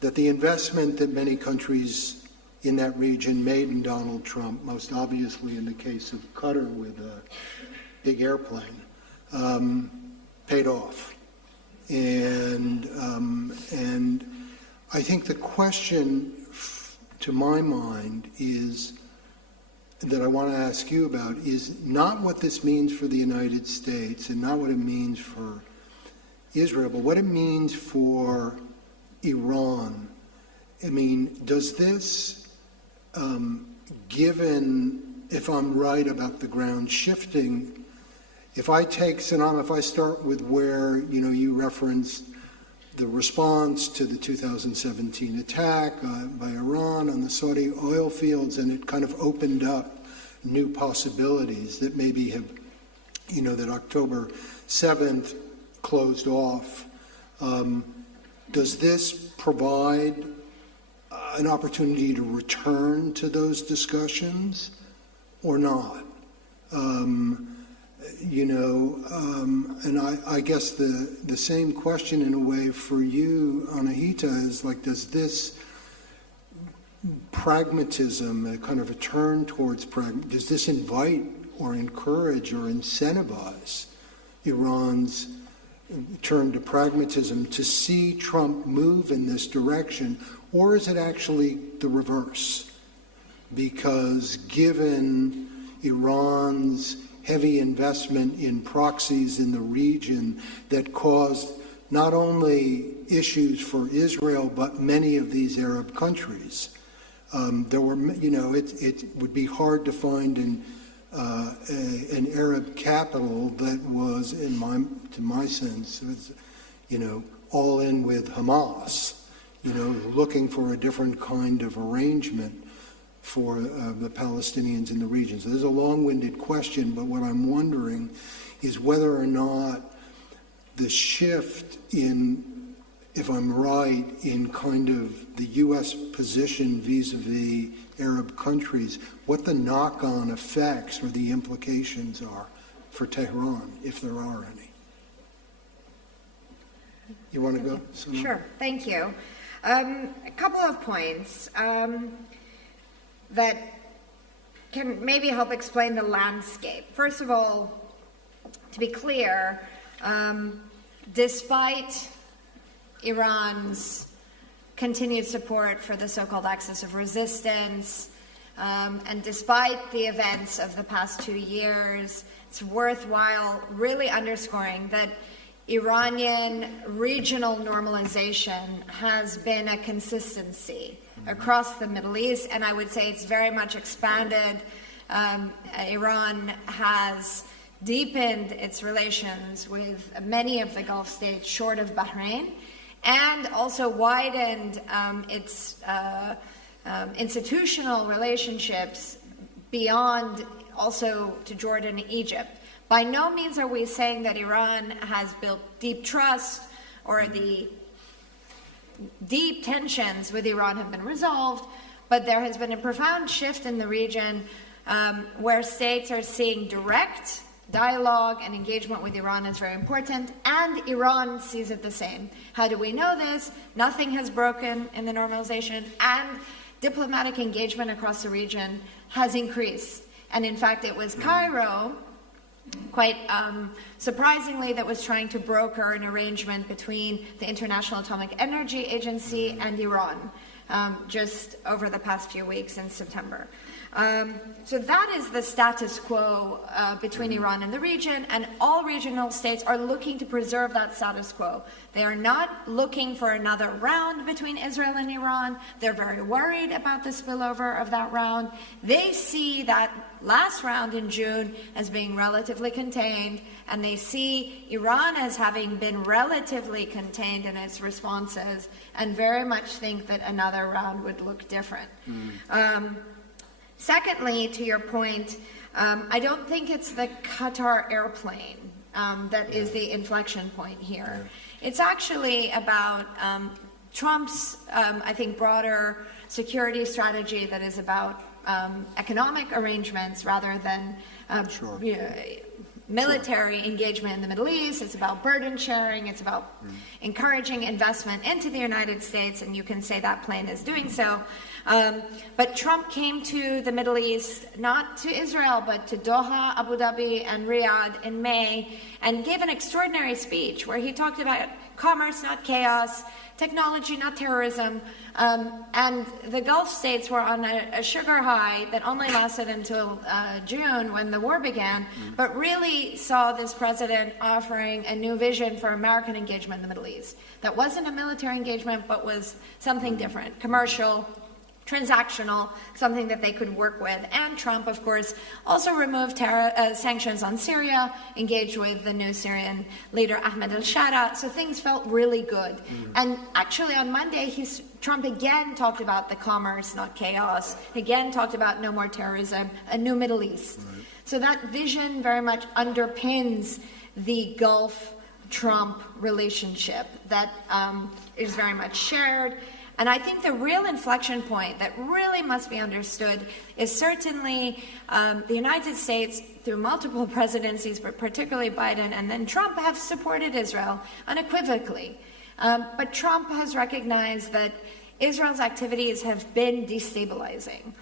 that the investment that many countries in that region made in Donald Trump, most obviously in the case of Qatar with a big airplane, paid off. And I think the question to my mind is, that I want to ask you about, is not what this means for the United States and not what it means for Israel, but what it means for Iran. I mean, does this, given, if I'm right about the ground shifting, if I take, Sanam, if I start with where, you referenced the response to the 2017 attack by Iran on the Saudi oil fields, and it kind of opened up new possibilities that maybe have, that October 7th closed off. Does this provide an opportunity to return to those discussions or not? And I guess the same question in a way for you, Anahita, is like, does this pragmatism, a kind of a turn towards does this invite or encourage or incentivize Iran's turn to pragmatism to see Trump move in this direction, or is it actually the reverse? Because given Iran's heavy investment in proxies in the region that caused not only issues for Israel, but many of these Arab countries, there were, it would be hard to find an Arab capital that was, to my sense, was, all in with Hamas, looking for a different kind of arrangement for the Palestinians in the region. So there's a long-winded question, but what I'm wondering is whether or not the shift in, if I'm right, in kind of the U.S. position vis-a-vis Arab countries, what the knock-on effects or the implications are for Tehran, if there are any. You want to go, Sanam? Sure, thank you. A couple of points that can maybe help explain the landscape. First of all, to be clear, despite Iran's continued support for the so-called axis of resistance, and despite the events of the past 2 years, it's worthwhile really underscoring that Iranian regional normalization has been a consistency across the Middle East, and I would say it's very much expanded. Iran has deepened its relations with many of the Gulf states short of Bahrain, and also widened its institutional relationships beyond also to Jordan and Egypt. By no means are we saying that Iran has built deep trust or the deep tensions with Iran have been resolved, but there has been a profound shift in the region where states are seeing direct dialogue and engagement with Iran is very important, and Iran sees it the same. How do we know this? Nothing has broken in the normalization, and diplomatic engagement across the region has increased. And in fact, it was Cairo, quite surprisingly, that was trying to broker an arrangement between the International Atomic Energy Agency and Iran just over the past few weeks in September. So that is the status quo between Iran and the region, and all regional states are looking to preserve that status quo. They are not looking for another round between Israel and Iran. They're very worried about the spillover of that round. They see that last round in June as being relatively contained, and they see Iran as having been relatively contained in its responses, and very much think that another round would look different. Secondly, to your point, I don't think it's the Qatar airplane that is the inflection point here. It's actually about Trump's, I think, broader security strategy that is about economic arrangements rather than military engagement in the Middle East. It's about burden sharing. It's about encouraging investment into the United States, and you can say that plane is doing so. But Trump came to the Middle East, not to Israel, but to Doha, Abu Dhabi, and Riyadh in May, and gave an extraordinary speech where he talked about commerce, not chaos, technology, not terrorism, and the Gulf states were on a sugar high that only lasted until June when the war began, but really saw this president offering a new vision for American engagement in the Middle East. That wasn't a military engagement, but was something different, commercial, transactional, something that they could work with. And Trump, of course, also removed sanctions on Syria, engaged with the new Syrian leader Ahmed al-Shara, so things felt really good. And actually on Monday, Trump again talked about the commerce, not chaos, again talked about no more terrorism, a new Middle East. So that vision very much underpins the Gulf-Trump relationship that is very much shared. And I think the real inflection point that really must be understood is certainly the United States, through multiple presidencies, but particularly Biden and then Trump, have supported Israel unequivocally. But Trump has recognized that Israel's activities have been destabilizing.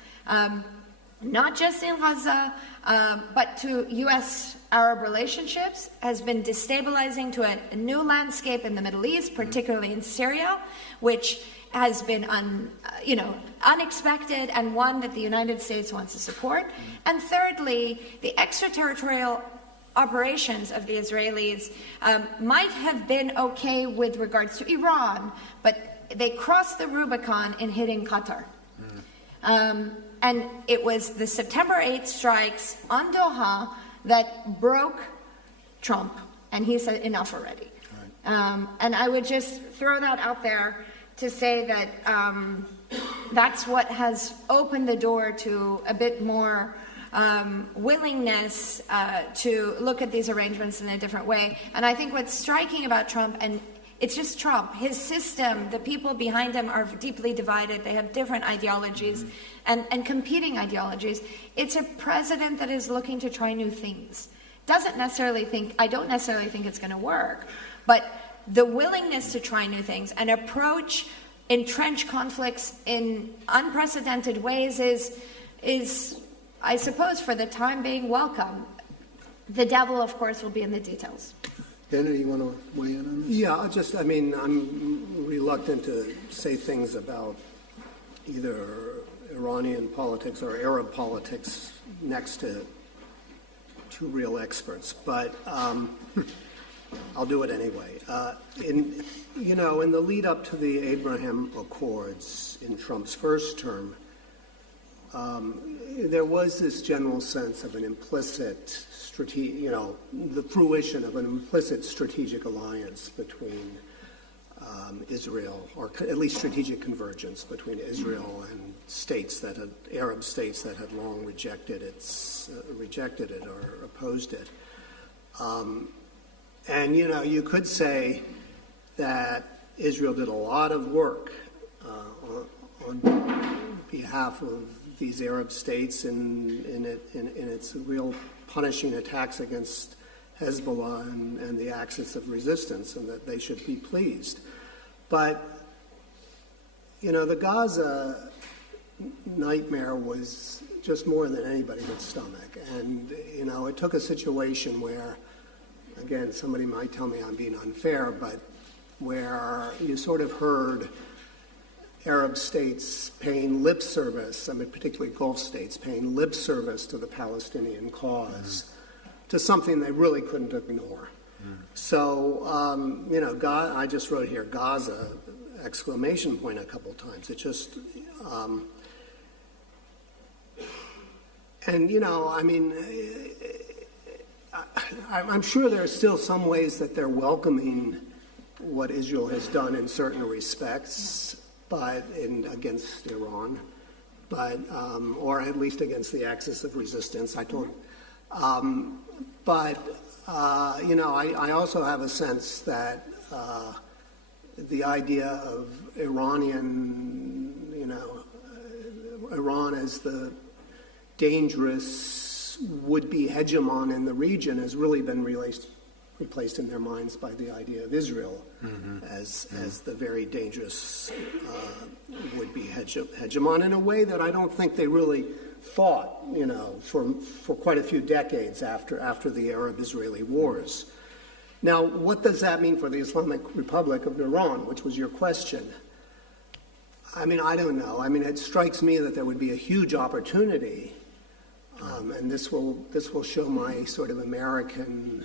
not just in Gaza, but to U.S.-Arab relationships, has been destabilizing to a new landscape in the Middle East, particularly in Syria, which has been unexpected and one that the United States wants to support. And thirdly, the extraterritorial operations of the Israelis might have been okay with regards to Iran, but they crossed the Rubicon in hitting Qatar. And it was the September 8th strikes on Doha that broke Trump, and he said, enough already. Right. And I would just throw that out there to say that that's what has opened the door to a bit more willingness to look at these arrangements in a different way. And I think what's striking about Trump, and it's just Trump, his system, the people behind him are deeply divided. They have different ideologies and competing ideologies. It's a president that is looking to try new things. I don't necessarily think it's going to work, but the willingness to try new things and approach entrenched conflicts in unprecedented ways is, I suppose, for the time being, welcome. The devil, of course, will be in the details. Dana, do you want to weigh in on this? Yeah, I'm reluctant to say things about either Iranian politics or Arab politics next to two real experts, but I'll do it anyway. In the lead up to the Abraham Accords in Trump's first term, there was this general sense of an implicit the fruition of an implicit strategic alliance between Israel, or at least strategic convergence between Israel and Arab states that had long rejected it or opposed it. And you could say that Israel did a lot of work on behalf of these Arab states in its real punishing attacks against Hezbollah and the axis of resistance, and that they should be pleased. But, the Gaza nightmare was just more than anybody could stomach. And, it took a situation where, again, somebody might tell me I'm being unfair, but where you sort of heard Arab states paying lip service, particularly Gulf states, paying lip service to the Palestinian cause, to something they really couldn't ignore. So, I just wrote here, Gaza, exclamation point a couple times. It just, I'm sure there are still some ways that they're welcoming what Israel has done in certain respects, against Iran, or at least against the axis of resistance. I also have a sense that the idea of Iran as the dangerous would-be hegemon in the region has really been replaced in their minds by the idea of Israel as the very dangerous would-be hegemon, in a way that I don't think they really thought, for quite a few decades after the Arab-Israeli wars. Now, what does that mean for the Islamic Republic of Iran, which was your question? I don't know. It strikes me that there would be a huge opportunity, and this will show my sort of American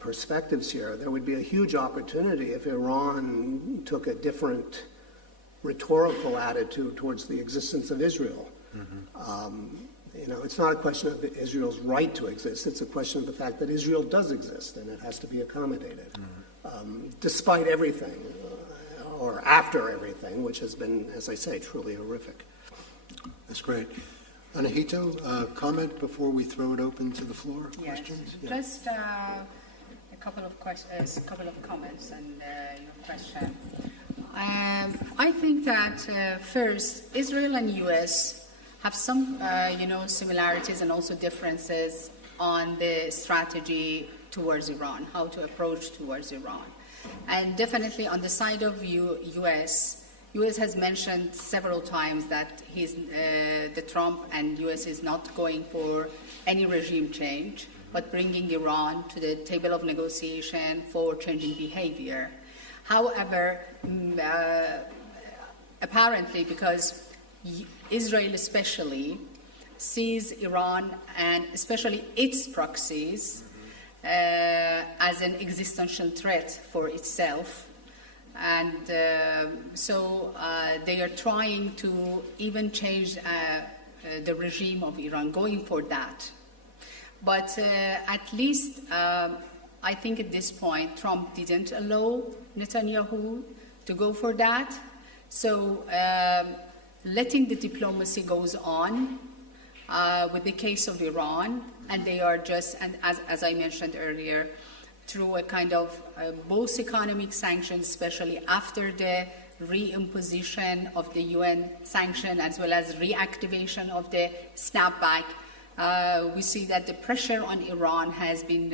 perspectives here. There would be a huge opportunity if Iran took a different rhetorical attitude towards the existence of Israel. It's not a question of Israel's right to exist. It's a question of the fact that Israel does exist, and it has to be accommodated, despite everything, or after everything, which has been, as I say, truly horrific. That's great. Anahita, comment before we throw it open to the floor? Yes. Questions? Just a couple of comments and your question. I think that first, Israel and U.S. have some, similarities and also differences on the strategy towards Iran, how to approach towards Iran. And definitely on the side of U.S., U.S. has mentioned several times that the Trump and U.S. is not going for any regime change, but bringing Iran to the table of negotiation for changing behavior. However, apparently, because Israel especially sees Iran and especially its proxies as an existential threat for itself, and so they are trying to even change the regime of Iran, going for that. But at least I think at this point Trump didn't allow Netanyahu to go for that. So letting the diplomacy goes on with the case of Iran, and they are just, and as I mentioned earlier, through a kind of both economic sanctions, especially after the reimposition of the UN sanction as well as reactivation of the snapback, we see that the pressure on Iran has been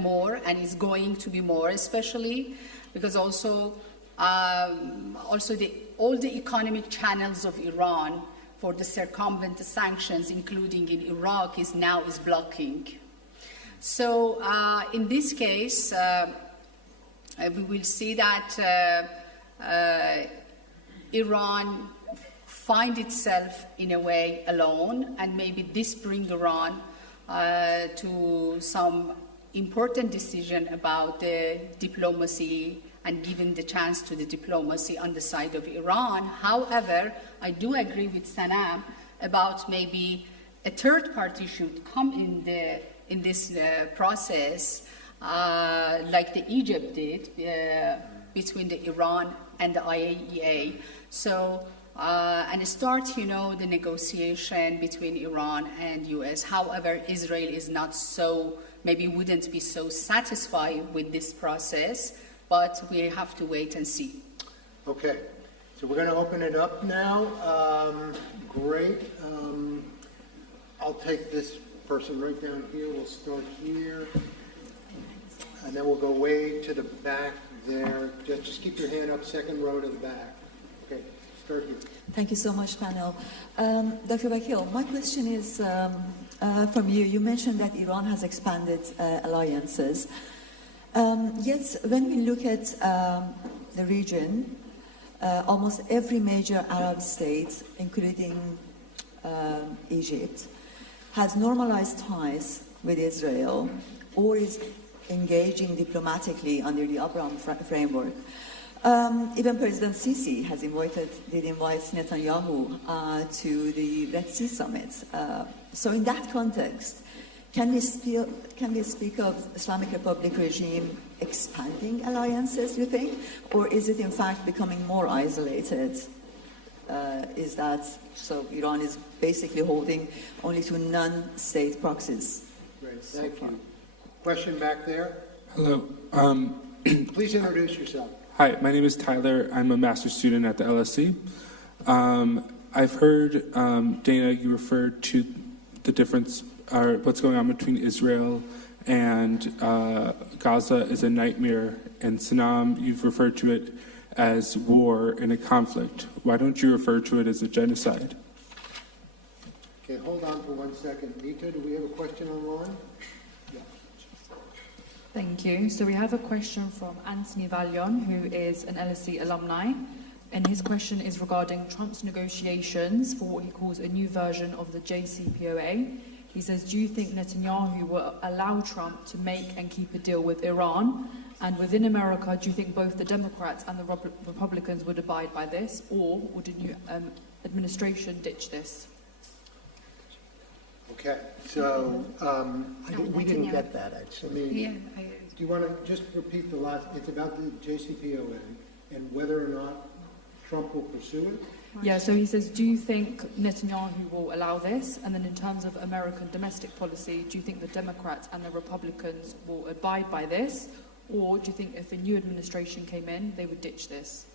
more and is going to be more, especially because also all the economic channels of Iran for the circumvent sanctions, including in Iraq, is blocking. So in this case, we will see that Iran find itself in a way alone, and maybe this bring Iran to some important decision about the diplomacy and giving the chance to the diplomacy on the side of Iran. However, I do agree with Sanam about maybe a third party should come in this process, like the Egypt did between the Iran and the IAEA. So and start, the negotiation between Iran and U.S. However, Israel is not so, maybe wouldn't be so satisfied with this process, but we have to wait and see. Okay, so we're going to open it up now. Great. I'll take this person right down here. We'll start here, and then we'll go way to the back there. Just keep your hand up, second row to the back. Okay, start here. Thank you so much, panel. Dr. Vakil, my question is from you. You mentioned that Iran has expanded alliances. Yet, when we look at the region, almost every major Arab state, including Egypt, has normalized ties with Israel or is engaging diplomatically under the Abraham framework. Even President Sisi did invite Netanyahu to the Red Sea Summit. So in that context, can we speak of Islamic Republic regime expanding alliances, you think? Or is it in fact becoming more isolated? Is that so Iran is basically holding only to non-state proxies? Great, thank you. Question back there? Hello. Please introduce yourself. Hi, my name is Tyler. I'm a master's student at the LSE. I've heard, Dana, you referred to the difference, what's going on between Israel and Gaza is a nightmare, and Sanam, you've referred to it as war and a conflict. Why don't you refer to it as a genocide? Okay, hold on for 1 second. Nita, do we have a question online? Yeah. Thank you. So we have a question from Anthony Valion, who is an LSE alumni, and his question is regarding Trump's negotiations for what he calls a new version of the JCPOA. He says, do you think Netanyahu will allow Trump to make and keep a deal with Iran? And within America, do you think both the Democrats and the Republicans would abide by this, or would a new administration ditch this? Okay, so We didn't get that, actually. Yeah, do you want to just repeat the last? It's about the JCPOA and whether or not Trump will pursue it? Yeah, so he says, do you think Netanyahu will allow this? And then in terms of American domestic policy, do you think the Democrats and the Republicans will abide by this? Or do you think if a new administration came in, they would ditch this?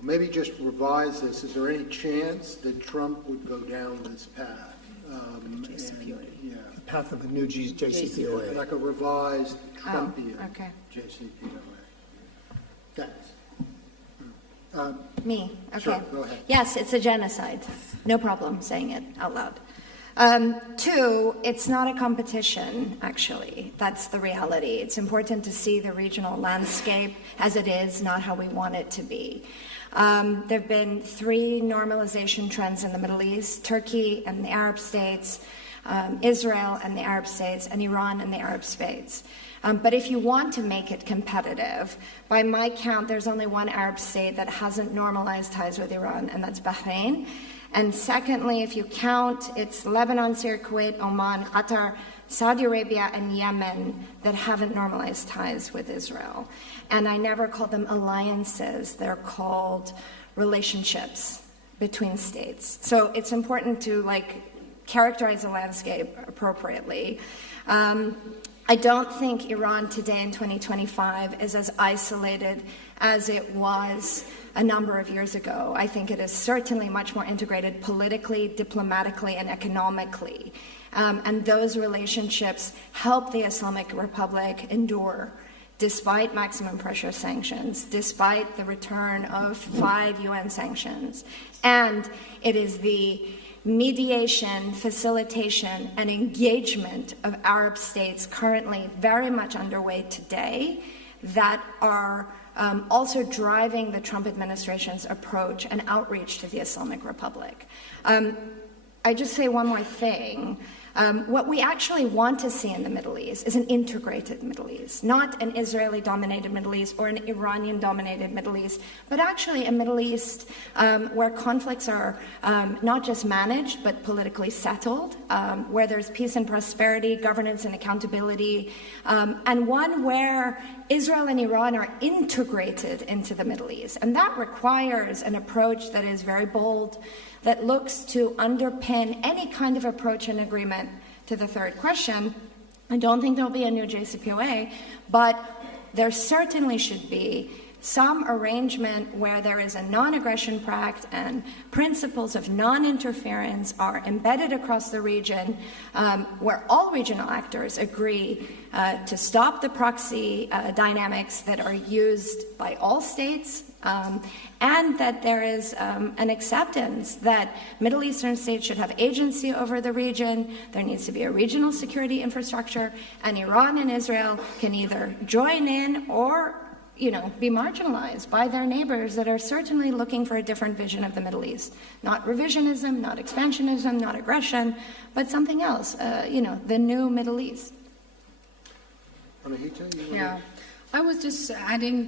Maybe just revise this. Is there any chance that Trump would go down this path? JCPOA. The path of the new JCPOA. Like a revised Trumpian okay. JCPOA. Thanks. Me, okay. Sure, go ahead. Yes, it's a genocide. No problem saying it out loud. 2, it's not a competition, actually. That's the reality. It's important to see the regional landscape as it is, not how we want it to be. There have been 3 normalization trends in the Middle East: Turkey and the Arab states, Israel and the Arab states, and Iran and the Arab states. But if you want to make it competitive, by my count, there's only one Arab state that hasn't normalized ties with Iran, and that's Bahrain. And secondly, if you count, it's Lebanon, Syria, Kuwait, Oman, Qatar, Saudi Arabia, and Yemen that haven't normalized ties with Israel. And I never call them alliances. They're called relationships between states. So it's important to, characterize the landscape appropriately. I don't think Iran today in 2025 is as isolated as it was a number of years ago. I think it is certainly much more integrated politically, diplomatically, and economically. And those relationships help the Islamic Republic endure despite maximum pressure sanctions, despite the return of 5 UN sanctions. And it is the mediation, facilitation, and engagement of Arab states currently very much underway today that are also driving the Trump administration's approach and outreach to the Islamic Republic. I just say one more thing. What we actually want to see in the Middle East is an integrated Middle East, not an Israeli-dominated Middle East or an Iranian-dominated Middle East, but actually a Middle East where conflicts are not just managed, but politically settled, where there's peace and prosperity, governance and accountability, and one where Israel and Iran are integrated into the Middle East. And that requires an approach that is very bold, that looks to underpin any kind of approach and agreement to the third question. I don't think there'll be a new JCPOA, but there certainly should be some arrangement where there is a non-aggression pact and principles of non-interference are embedded across the region, where all regional actors agree to stop the proxy dynamics that are used by all states, and that there is an acceptance that Middle Eastern states should have agency over the region. There needs to be a regional security infrastructure, and Iran and Israel can either join in or be marginalized by their neighbors that are certainly looking for a different vision of the Middle East. Not revisionism, not expansionism, not aggression, but something else, the new Middle East. Anahita, Yeah. I was just adding,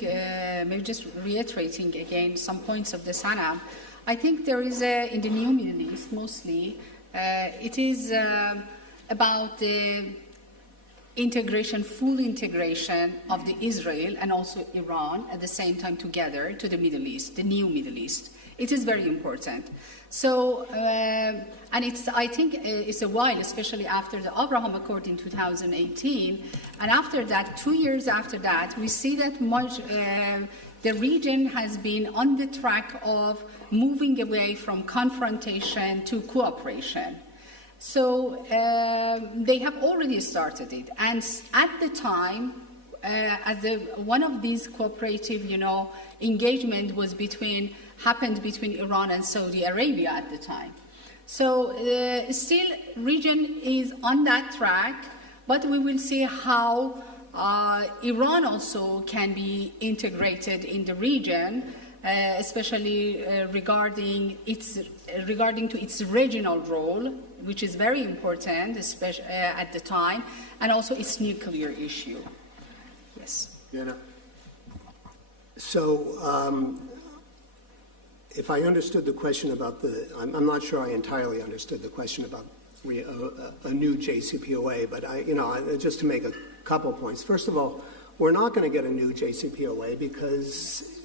maybe just reiterating again some points of the Sanam. I think there is in the new Middle East mostly, it is about the integration, full integration of the Israel and also Iran at the same time together to the Middle East, the new Middle East. It is very important. So, and I think it's a while, especially after the Abraham Accord in 2018, and after that, 2 years after that, we see that the region has been on the track of moving away from confrontation to cooperation. So they have already started it, and at the time, one of these cooperative, engagement was happened between Iran and Saudi Arabia at the time. So still, region is on that track, but we will see how Iran also can be integrated in the region, especially regarding to its regional role, which is very important, especially at the time, and also its nuclear issue. Yes. Dana? So, if I understood the question about I'm not sure I entirely understood the question about a new JCPOA, but just to make a couple points. First of all, we're not going to get a new JCPOA because,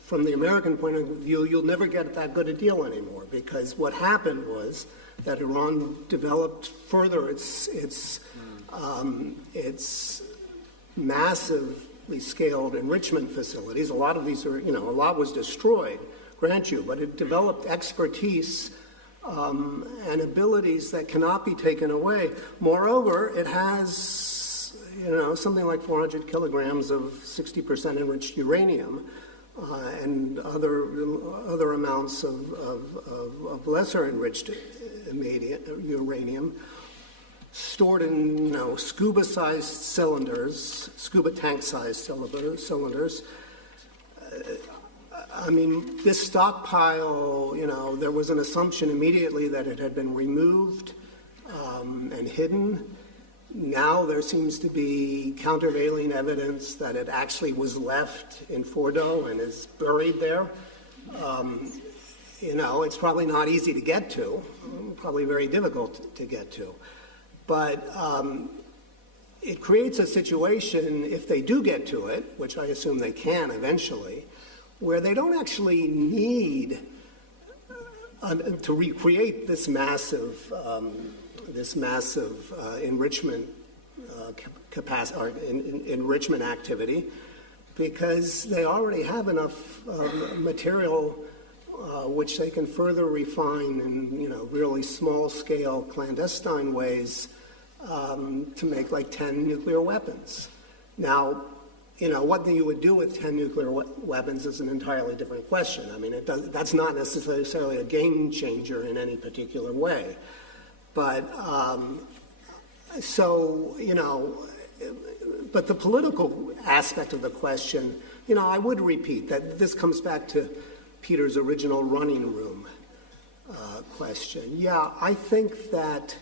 from the American point of view, you'll never get that good a deal anymore, because what happened was that Iran developed further its massively scaled enrichment facilities. A lot of these are, a lot was destroyed, grant you, but it developed expertise and abilities that cannot be taken away. Moreover, it has, something like 400 kilograms of 60% enriched uranium and other amounts of lesser enriched uranium stored in scuba-sized cylinders, scuba tank-sized cylinders. This stockpile, there was an assumption immediately that it had been removed and hidden. Now there seems to be countervailing evidence that it actually was left in Fordo and is buried there. It's probably not easy to get to, probably very difficult to get to. But it creates a situation, if they do get to it, which I assume they can eventually, where they don't actually need to recreate this massive enrichment capacity or enrichment activity, because they already have enough material which they can further refine in really small scale clandestine ways to make like 10 nuclear weapons. Now, what you would do with 10 nuclear weapons is an entirely different question. That's not necessarily a game changer in any particular way. But, but the political aspect of the question, I would repeat that this comes back to Peter's original running room question. Yeah, I think that,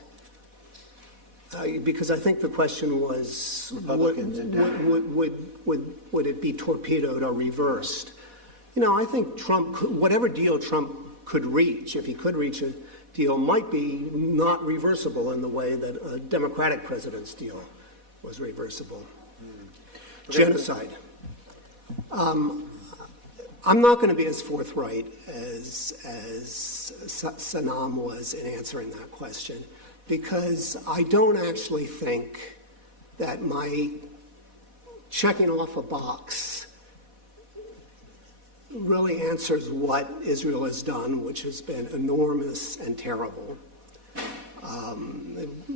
because I think the question was, would it be torpedoed or reversed? I think Trump, whatever deal Trump could reach, if he could reach a deal, might be not reversible in the way that a Democratic president's deal was reversible. Genocide. I'm not going to be as forthright as Sanam was in answering that question, because I don't actually think that my checking off a box really answers what Israel has done, which has been enormous and terrible.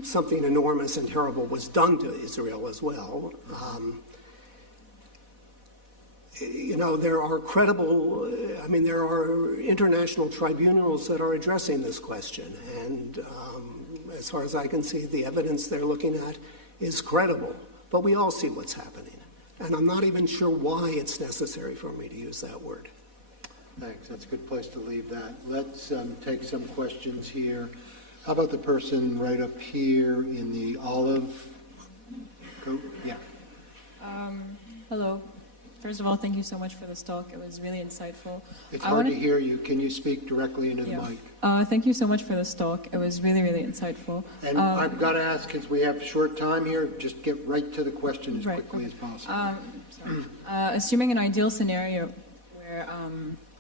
Something enormous and terrible was done to Israel as well. There are there are international tribunals that are addressing this question, and as far as I can see, the evidence they're looking at is credible. But we all see what's happening, and I'm not even sure why it's necessary for me to use that word. Thanks. That's a good place to leave that. Let's take some questions here. How about the person right up here in the olive coat? Yeah. Hello. First of all, thank you so much for this talk. It was really insightful. It's hard to hear you. Can you speak directly into the mic? Thank you so much for this talk. It was really, really insightful. And I've got to ask, because we have short time here, just get right to the question as quickly as possible. Assuming an ideal scenario where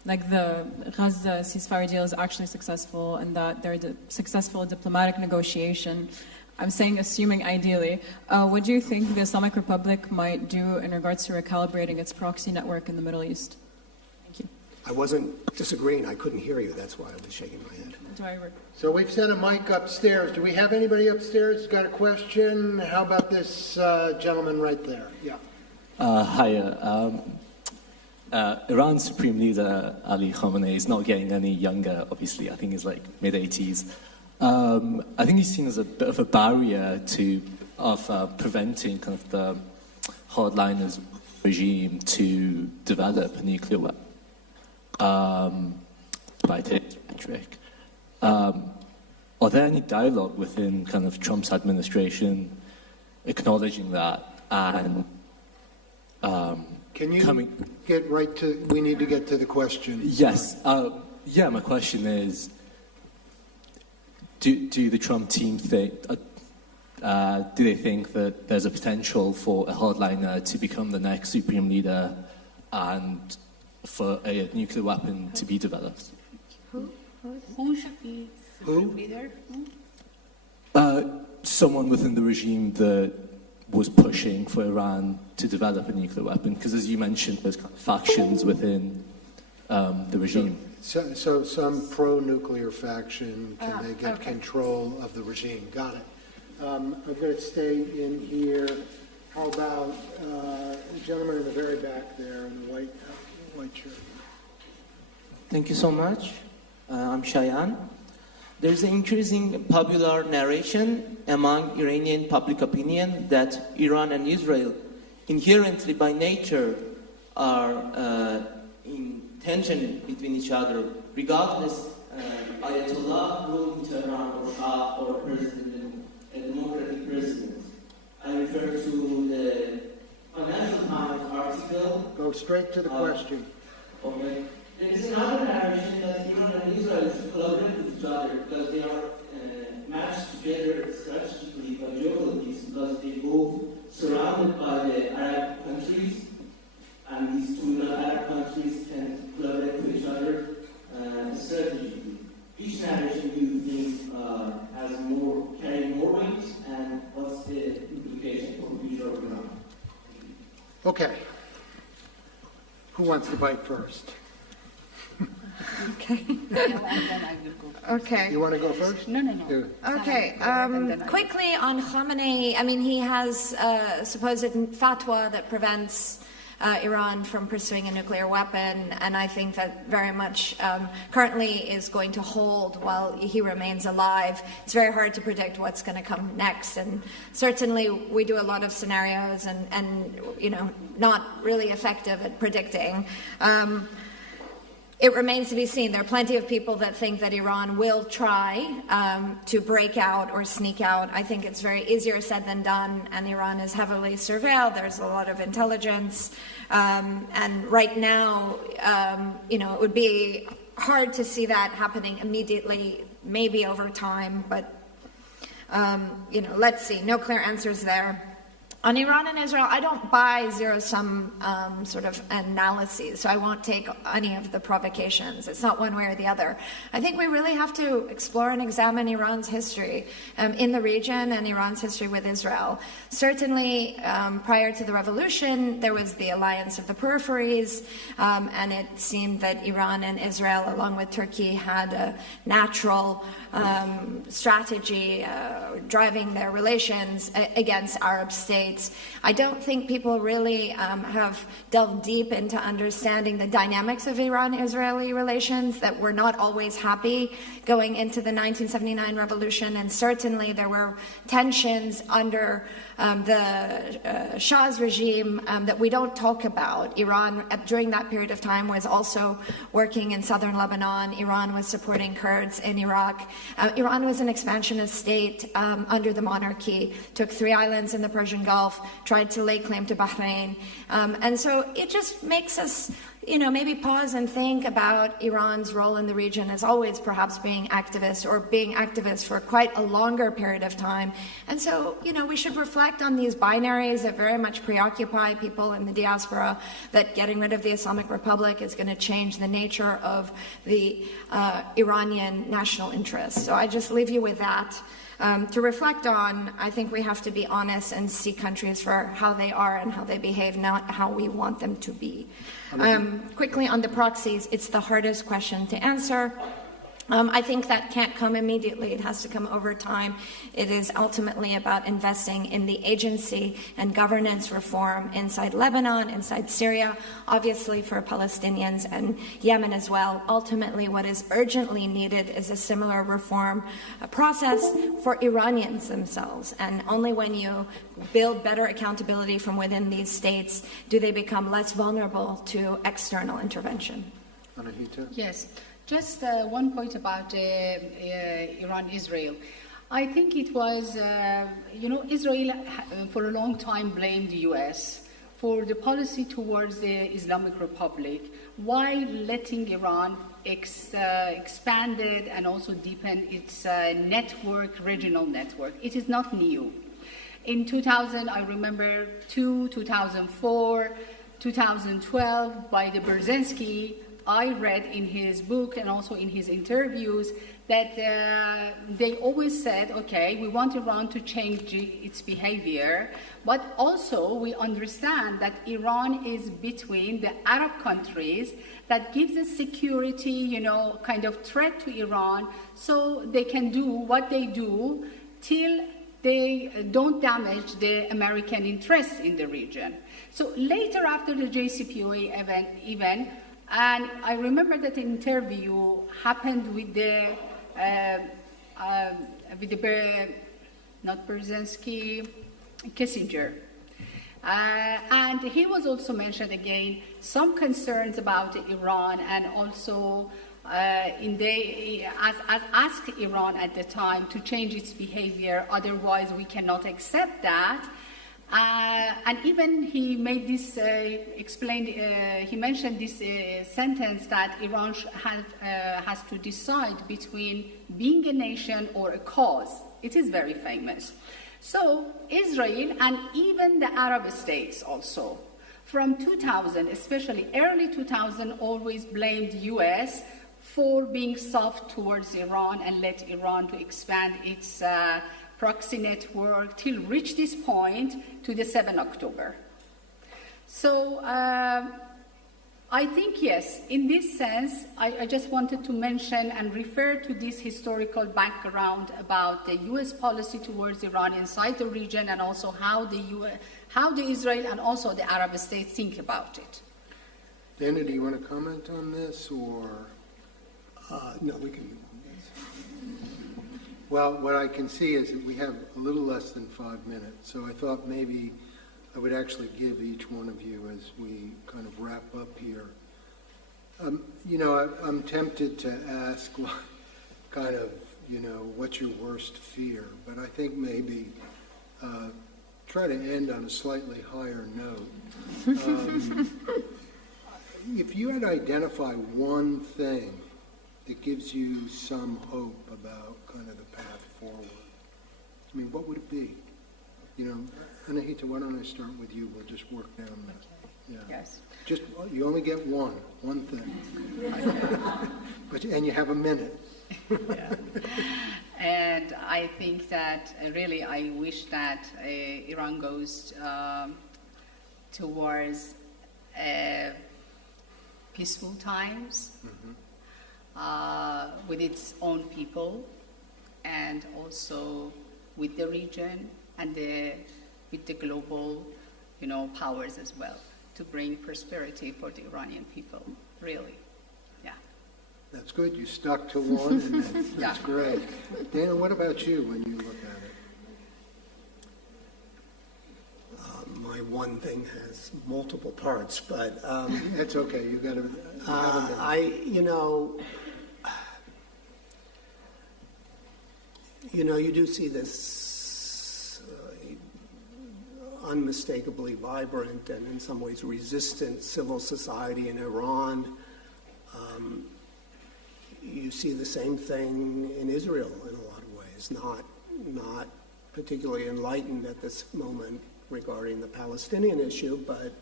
the Gaza ceasefire deal is actually successful and that there's a successful diplomatic negotiation, I'm saying assuming ideally, what do you think the Islamic Republic might do in regards to recalibrating its proxy network in the Middle East? Thank you. I wasn't disagreeing. I couldn't hear you. That's why I was shaking my head. So we've sent a mic upstairs. Do we have anybody upstairs who's got a question? How about this gentleman right there? Yeah. Hiya. Iran's Supreme Leader Ali Khamenei is not getting any younger, obviously. I think he's like mid-80s. I think he's seen as a bit of a barrier of preventing kind of the hardliners regime to develop a nuclear weapon by today's rhetoric. Are there any dialogue within kind of Trump's administration acknowledging that and can you get right to, we need to get to the question. Yes. My question is, do the Trump team think, do they think that there's a potential for a hardliner to become the next supreme leader and for a nuclear weapon to be developed? Who should be supreme leader? Someone within the regime that was pushing for Iran to develop a nuclear weapon, because as you mentioned, there's kind of factions within the regime. So some pro-nuclear faction, can they get control of the regime? Got it. I'm going to stay in here. How about the gentleman in the very back there in the white shirt? Thank you so much. I'm Shayan. There's an increasing popular narration among Iranian public opinion that Iran and Israel inherently by nature are in tension between each other, regardless Ayatollah rule in Tehran or Shah or president, a democratic president. I refer to the Financial Times article. Go straight to the question. Okay. There is another narration that Iran and Israel should collaborate with each other because they are matched together strategically by geopolitics, because they both surrounded by the Arab countries, and these two Arab countries can collaborate with each other strategically. Which narration do you think carry more weight, and what's the implication for the future of Iran? Okay. Who wants to bite first? Okay. And then I will go. Okay. You want to go first? No. Okay. Quickly on Khamenei, I mean, he has a supposed fatwa that prevents Iran from pursuing a nuclear weapon, and I think that very much currently is going to hold while he remains alive. It's very hard to predict what's going to come next, and certainly we do a lot of scenarios and not really effective at predicting. It remains to be seen. There are plenty of people that think that Iran will try to break out or sneak out. I think it's very easier said than done, and Iran is heavily surveilled. There's a lot of intelligence. And right now, it would be hard to see that happening immediately, maybe over time, but, let's see. No clear answers there. On Iran and Israel, I don't buy zero-sum sort of analyses, so I won't take any of the provocations. It's not one way or the other. I think we really have to explore and examine Iran's history in the region and Iran's history with Israel. Certainly, prior to the revolution, there was the alliance of the peripheries, and it seemed that Iran and Israel, along with Turkey, had a natural strategy driving their relations against Arab states. I don't think people really have delved deep into understanding the dynamics of Iran-Israeli relations, that were not always happy going into the 1979 revolution, and certainly there were tensions under the Shah's regime that we don't talk about. Iran, during that period of time, was also working in southern Lebanon. Iran was supporting Kurds in Iraq. Iran was an expansionist state under the monarchy, took 3 islands in the Persian Gulf, tried to lay claim to Bahrain. And so it just makes us maybe pause and think about Iran's role in the region as always perhaps being activist, or being activist for quite a longer period of time. And so, we should reflect on these binaries that very much preoccupy people in the diaspora, that getting rid of the Islamic Republic is going to change the nature of the Iranian national interest. So I just leave you with that. To reflect on, I think we have to be honest and see countries for how they are and how they behave, not how we want them to be. Quickly on the proxies, it's the hardest question to answer. I think that can't come immediately. It has to come over time. It is ultimately about investing in the agency and governance reform inside Lebanon, inside Syria, obviously for Palestinians, and Yemen as well. Ultimately, what is urgently needed is a similar reform process for Iranians themselves. And only when you build better accountability from within these states do they become less vulnerable to external intervention. Anahita? Yes. Just one point about Iran-Israel. I think it was, Israel for a long time blamed the U.S. for the policy towards the Islamic Republic, while letting Iran expand it and also deepen its regional network. It is not new. In 2000, I remember 2004, 2012, by the Brzezinski, I read in his book and also in his interviews that they always said, okay, we want Iran to change its behavior, but also we understand that Iran is between the Arab countries that gives a security, kind of threat to Iran, so they can do what they do till they don't damage the American interests in the region. So later, after the JCPOA event, and I remember that interview happened with not Brzezinski, Kissinger. And he was also mentioned again some concerns about Iran, and also asked Iran at the time to change its behavior, otherwise we cannot accept that. And even he made this, he mentioned this sentence that Iran has to decide between being a nation or a cause. It is very famous. So Israel and even the Arab states also, from 2000, especially early 2000, always blamed U.S. for being soft towards Iran and let Iran to expand its proxy network till reach this point to the 7 October. So I think, yes, in this sense, I just wanted to mention and refer to this historical background about the U.S. policy towards Iran inside the region, and also how the Israel and also the Arab states think about it. Dana, do you want to comment on this, or? No, we can. Well, what I can see is that we have a little less than 5 minutes, so I thought maybe I would actually give each one of you as we kind of wrap up here. I'm tempted to ask kind of, what's your worst fear? But I think maybe try to end on a slightly higher note. If you had to identify one thing that gives you some hope about kind of the path forward, I mean, what would it be? Anahita, why don't I start with you? We'll just work down that. Yeah. Yes. Just, you only get one thing. And you have a minute. Yeah. And I think that really I wish that Iran goes towards peaceful times with its own people, and also with the region and with the global, powers as well, to bring prosperity for the Iranian people, really. Yeah. That's good. You stuck to one, and that's great. Dana, what about you when you look at it? My one thing has multiple parts, but it's okay. You got to. You do see this unmistakably vibrant and in some ways resistant civil society in Iran. You see the same thing in Israel in a lot of ways, not particularly enlightened at this moment regarding the Palestinian issue, but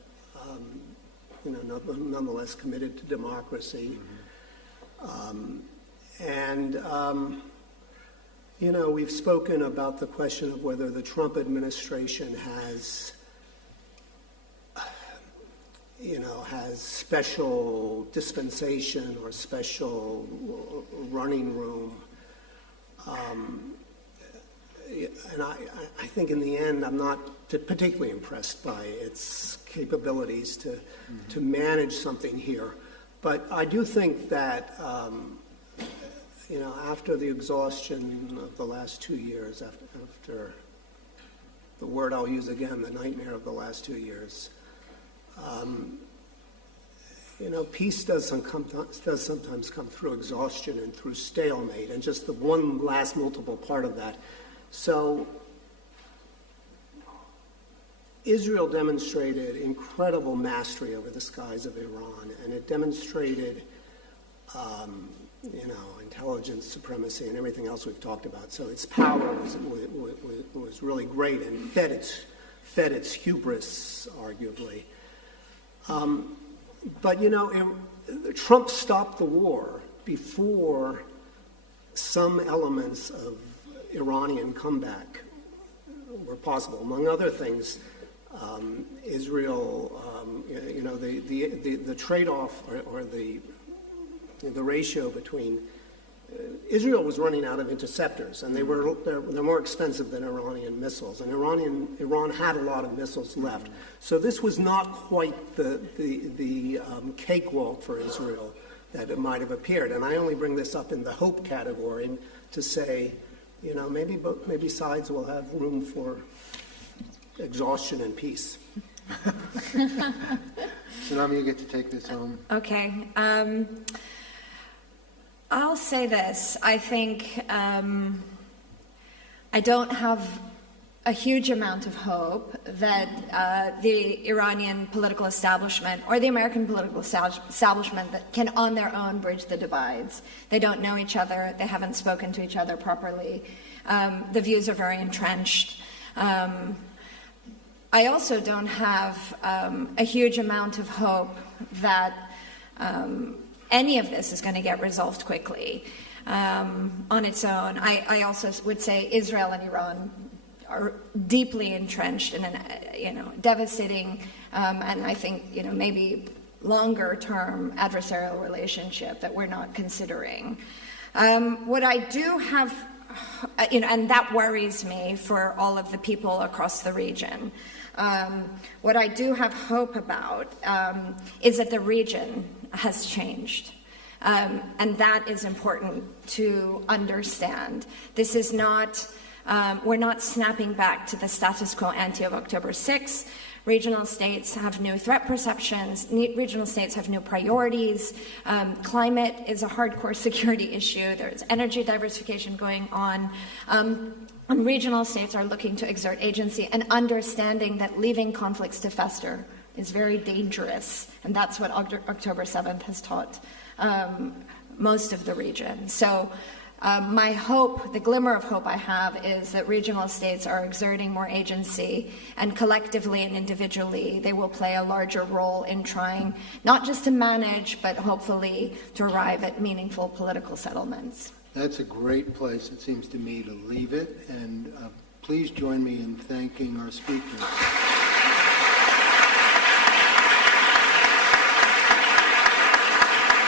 nonetheless committed to democracy. We've spoken about the question of whether the Trump administration has special dispensation or special running room. And I think in the end, I'm not particularly impressed by its capabilities to manage something here. But I do think that, after the exhaustion of the last 2 years, after the word I'll use again, the nightmare of the last 2 years, peace does sometimes come through exhaustion and through stalemate, and just the one last multiple part of that. So Israel demonstrated incredible mastery over the skies of Iran, and it demonstrated, intelligence supremacy and everything else we've talked about. So its power was really great and fed its hubris, arguably. But Trump stopped the war before some elements of Iranian comeback were possible. Among other things, Israel, the trade-off or the ratio between Israel was running out of interceptors, and they're more expensive than Iranian missiles, and Iran had a lot of missiles left. So this was not quite the cakewalk for Israel that it might have appeared. And I only bring this up in the hope category to say, maybe sides will have room for exhaustion and peace. Sanam, you get to take this home. Okay. I'll say this. I think I don't have a huge amount of hope that the Iranian political establishment or the American political establishment that can on their own bridge the divides. They don't know each other. They haven't spoken to each other properly. The views are very entrenched. I also don't have a huge amount of hope that any of this is going to get resolved quickly on its own. I also would say Israel and Iran are deeply entrenched in a devastating and I think maybe longer-term adversarial relationship that we're not considering. What I do have, and that worries me for all of the people across the region. What I do have hope about is that the region has changed. And that is important to understand. This is not, we're not snapping back to the status quo ante of October 6th. Regional states have new threat perceptions. Regional states have new priorities. Climate is a hardcore security issue. There's energy diversification going on. And regional states are looking to exert agency and understanding that leaving conflicts to fester is very dangerous. And that's what October 7th has taught most of the region. So my hope, the glimmer of hope I have, is that regional states are exerting more agency, and collectively and individually they will play a larger role in trying not just to manage, but hopefully to arrive at meaningful political settlements. That's a great place, it seems to me, to leave it, and please join me in thanking our speakers.